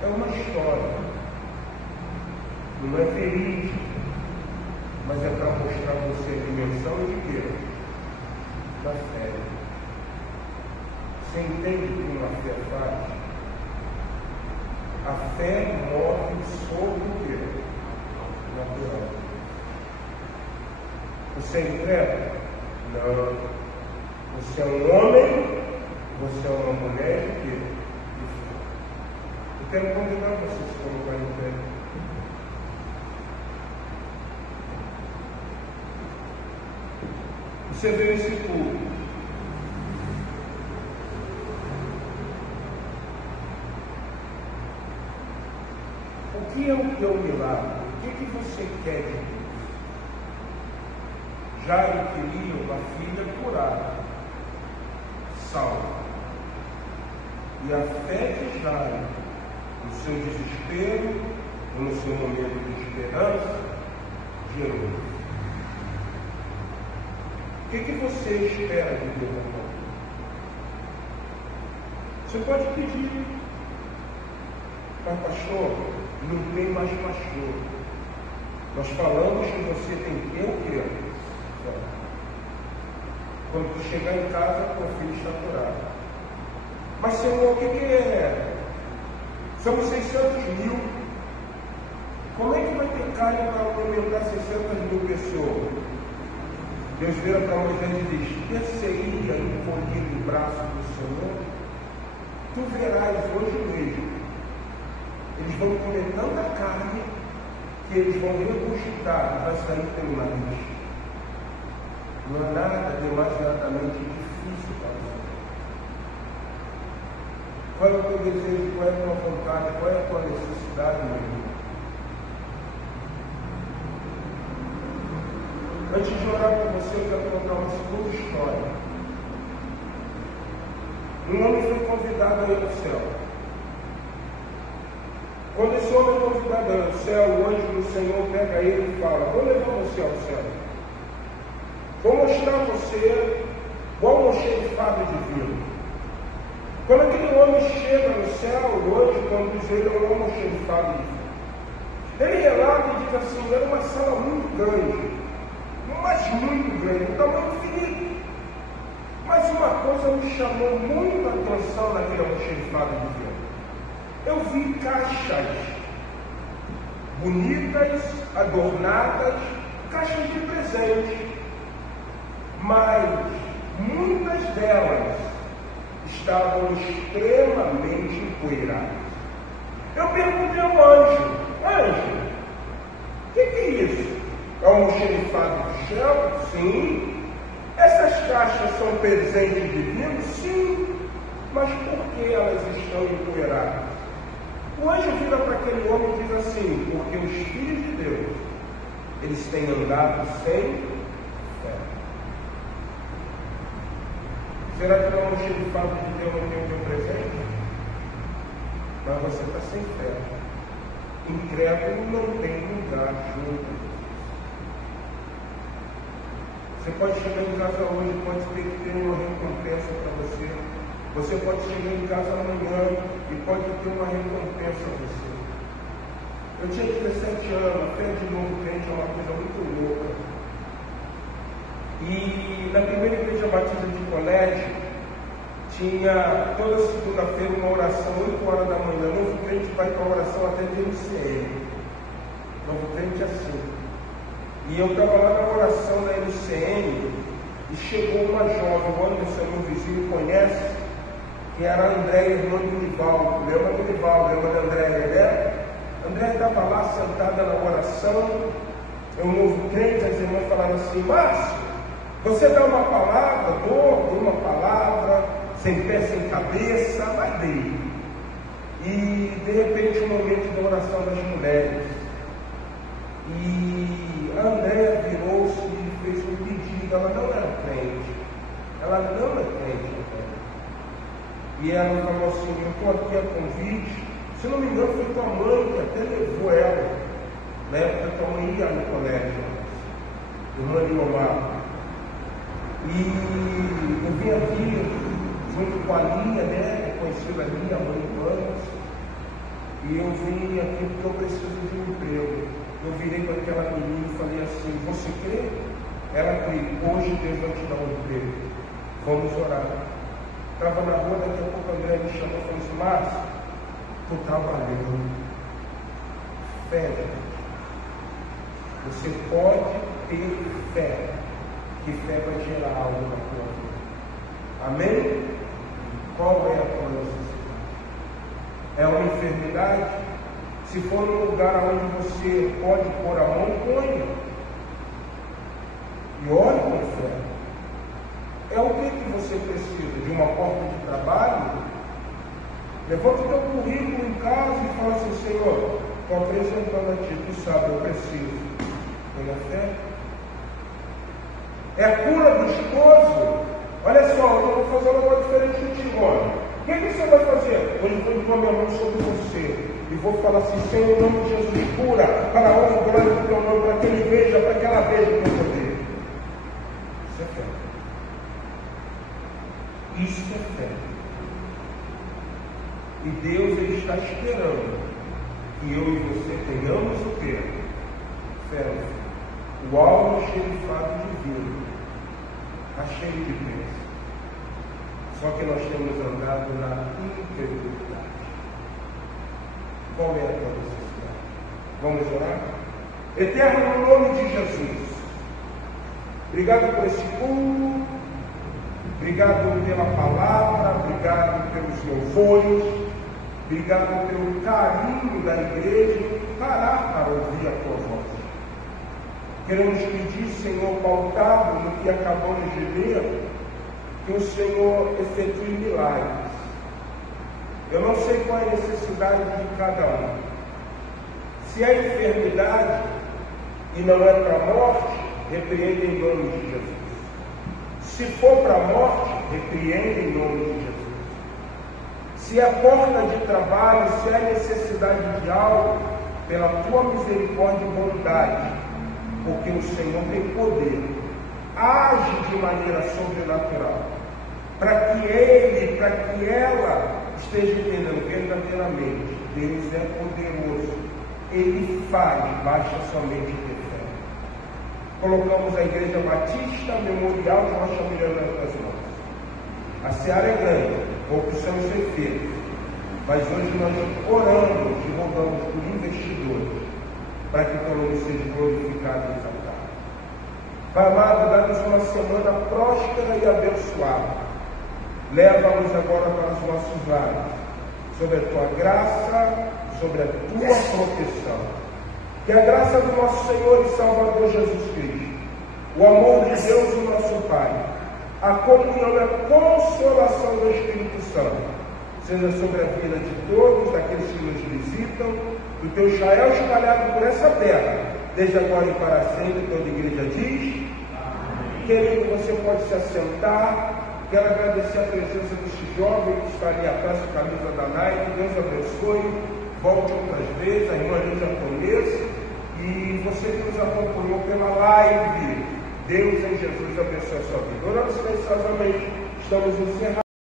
É uma história. Não é verídica, mas é para mostrar a você a dimensão de quê? Da fé. Você entende como a fé faz? A fé move sobre o quê? Natural. Você entrega? Não. Você é um homem, você é uma mulher de quê? De fé. Eu quero convidar você a se colocar em pé. Você vê esse culto. O que é o teu milagre? O que você quer de Deus? Jairo queria uma filha curada, salva. E a fé de Jairo, no seu desespero, ou no seu momento de esperança, gerou. O que você espera de Deus agora? Você pode pedir, mas pastor, não tem mais pastor. Nós falamos que você tem que ter o quê? Quando tu chegar em casa, teu filho está curado. Mas Senhor, o que é? Somos 600 mil. Como é que vai ter carne para alimentar 600 mil pessoas? Deus vira para Moisés e diz: desceria encolhido o braço do Senhor, tu verás hoje mesmo. Eles vão comer tanta carne que eles vão regurgitar e vai sair pelo nariz. Não é nada demasiadamente difícil para você. Qual é o teu desejo? Qual é a tua vontade? Qual é a tua necessidade, meu irmão? Antes de orar por você, eu quero contar uma segunda história. Um homem foi convidado a ir ao céu. Quando esse homem é convidado a ir ao céu, o anjo do Senhor pega ele e fala: vou levar você ao céu. Vou mostrar a você o almoxerifado divino. Quando aquele homem chega no céu, o anjo conduz ele ao almoxerifado divino. Ele relata e diz assim: era uma sala muito grande. Mas muito grande, um tamanho infinito. Mas uma coisa me chamou muito a atenção naquele almoxerifado divino. Eu vi caixas bonitas, adornadas, caixas de presente, mas muitas delas estavam extremamente empoeiradas. Eu perguntei ao anjo: anjo, o que é isso? É um almoxerifado do céu? Sim. Essas caixas são presentes divinos? Sim. Mas por que elas estão empoeiradas? O anjo vira para aquele homem e diz assim: porque os filhos de Deus, eles têm andado sem fé. Será que o almoxerifado de Deus não tem o teu presente? Mas você está sem fé. Incrédulo não tem lugar junto. Você pode chegar em casa hoje, pode ter uma recompensa para você. Você pode chegar em casa amanhã e pode ter uma recompensa a você. Eu tinha 17 anos, a fé de novo crente é uma coisa muito louca. E na primeira igreja batista de colégio, tinha toda segunda-feira uma oração, 8 horas da manhã. Novo crente vai para a oração até de MCL. Novo crente assim. E eu estava lá na oração da MCN e chegou uma jovem, o Anderson, meu vizinho, conhece, que era a Andréia, irmã do Nivaldo. Lembra do Nivaldo? Lembra da Andréia, né? A Andréia estava lá sentada na oração. Eu, novo crente, as irmãs falaram assim: Márcio, você dá uma palavra, dou uma palavra, sem pé, sem cabeça, mas dei. E de repente um momento de oração das mulheres. E a Andréia virou-se e fez um pedido. Ela não era crente. Ela não é crente. E ela falou assim: eu estou aqui a convite. Se não me engano, foi tua mãe que até levou ela. Na época tua mãe ia no colégio, irmã Liomar. E eu vim aqui junto com a Lia, né? Conhecida a Lia, a mãe do Anos. E eu vim aqui porque eu preciso de um emprego. Eu virei para aquela menina e falei assim: você crê? Ela crê. Hoje Deus vai te dar um emprego. Vamos orar. Estava na rua, daqui a pouco a André me chamou e falou assim: Márcio, estou trabalhando. Fé. Você pode ter fé, que fé vai gerar algo na tua vida. Amém? Qual é a tua necessidade? É uma enfermidade? Se for num lugar onde você pode pôr a mão, ponha. E ore com fé. É o que você precisa? De uma porta de trabalho? Levanta o teu currículo em casa e fala assim: Senhor, estou apresentando a ti, tu sabe, eu preciso. Tenha fé. É a cura do esposo. Olha só, eu vou fazer uma coisa diferente contigo, olha. O que você vai fazer? Hoje eu vou pôr minha mão sobre você e vou falar assim: Senhor, em nome de Jesus, cura, para a honra e glória do teu nome, para que ele veja, para que ela veja o teu poder. Isso é fé. Isso é fé. E Deus, ele está esperando que eu e você tenhamos o quê? Fé. O alvo xerifado divino está cheio de bênção. Só que nós temos andado na incredulidade. Qual é a tua necessidade? Vamos orar? Eterno, no nome de Jesus, obrigado por esse culto, obrigado pela palavra, obrigado pelos louvores, obrigado pelo carinho da igreja em parar para ouvir a tua voz. Queremos pedir, Senhor, pautado no que acabamos de ler, que o Senhor efetue milagres. Eu não sei qual é a necessidade de cada um. Se é enfermidade e não é para a morte, repreenda em nome de Jesus. Se for para a morte, repreenda em nome de Jesus. Se é porta de trabalho, se é necessidade de algo, pela tua misericórdia e bondade, porque o Senhor tem poder, age de maneira sobrenatural, para que ele, para que ela esteja entendendo verdadeiramente: Deus é poderoso, ele faz, basta somente ter fé. Colocamos a Igreja Batista Memorial de Rocha Miranda nas tuas mãos. A seara é grande, poucos são os efeitos, mas hoje nós oramos e rogamos por investidores, para que teu nome seja glorificado e exaltado. Pai amado, dá-nos uma semana próspera e abençoada. Leva-nos agora para os nossos lares, sobre a tua graça, sobre a tua proteção. Que a graça do nosso Senhor e Salvador Jesus Cristo, o amor de Deus, o nosso Pai, a comunhão e a consolação do Espírito Santo, seja sobre a vida de todos aqueles que nos visitam, do teu Israel espalhado por essa terra, desde agora e para sempre. Toda a igreja diz: amém. Querido, você pode se assentar. Quero agradecer a presença desse jovem que está ali atrás com a camisa da Nike. Deus abençoe, volte outras vezes. A irmã Lídia conhece. E você que nos acompanhou pela live, Deus em Jesus abençoe a sua vida. Orando silenciosamente, estamos encerrando.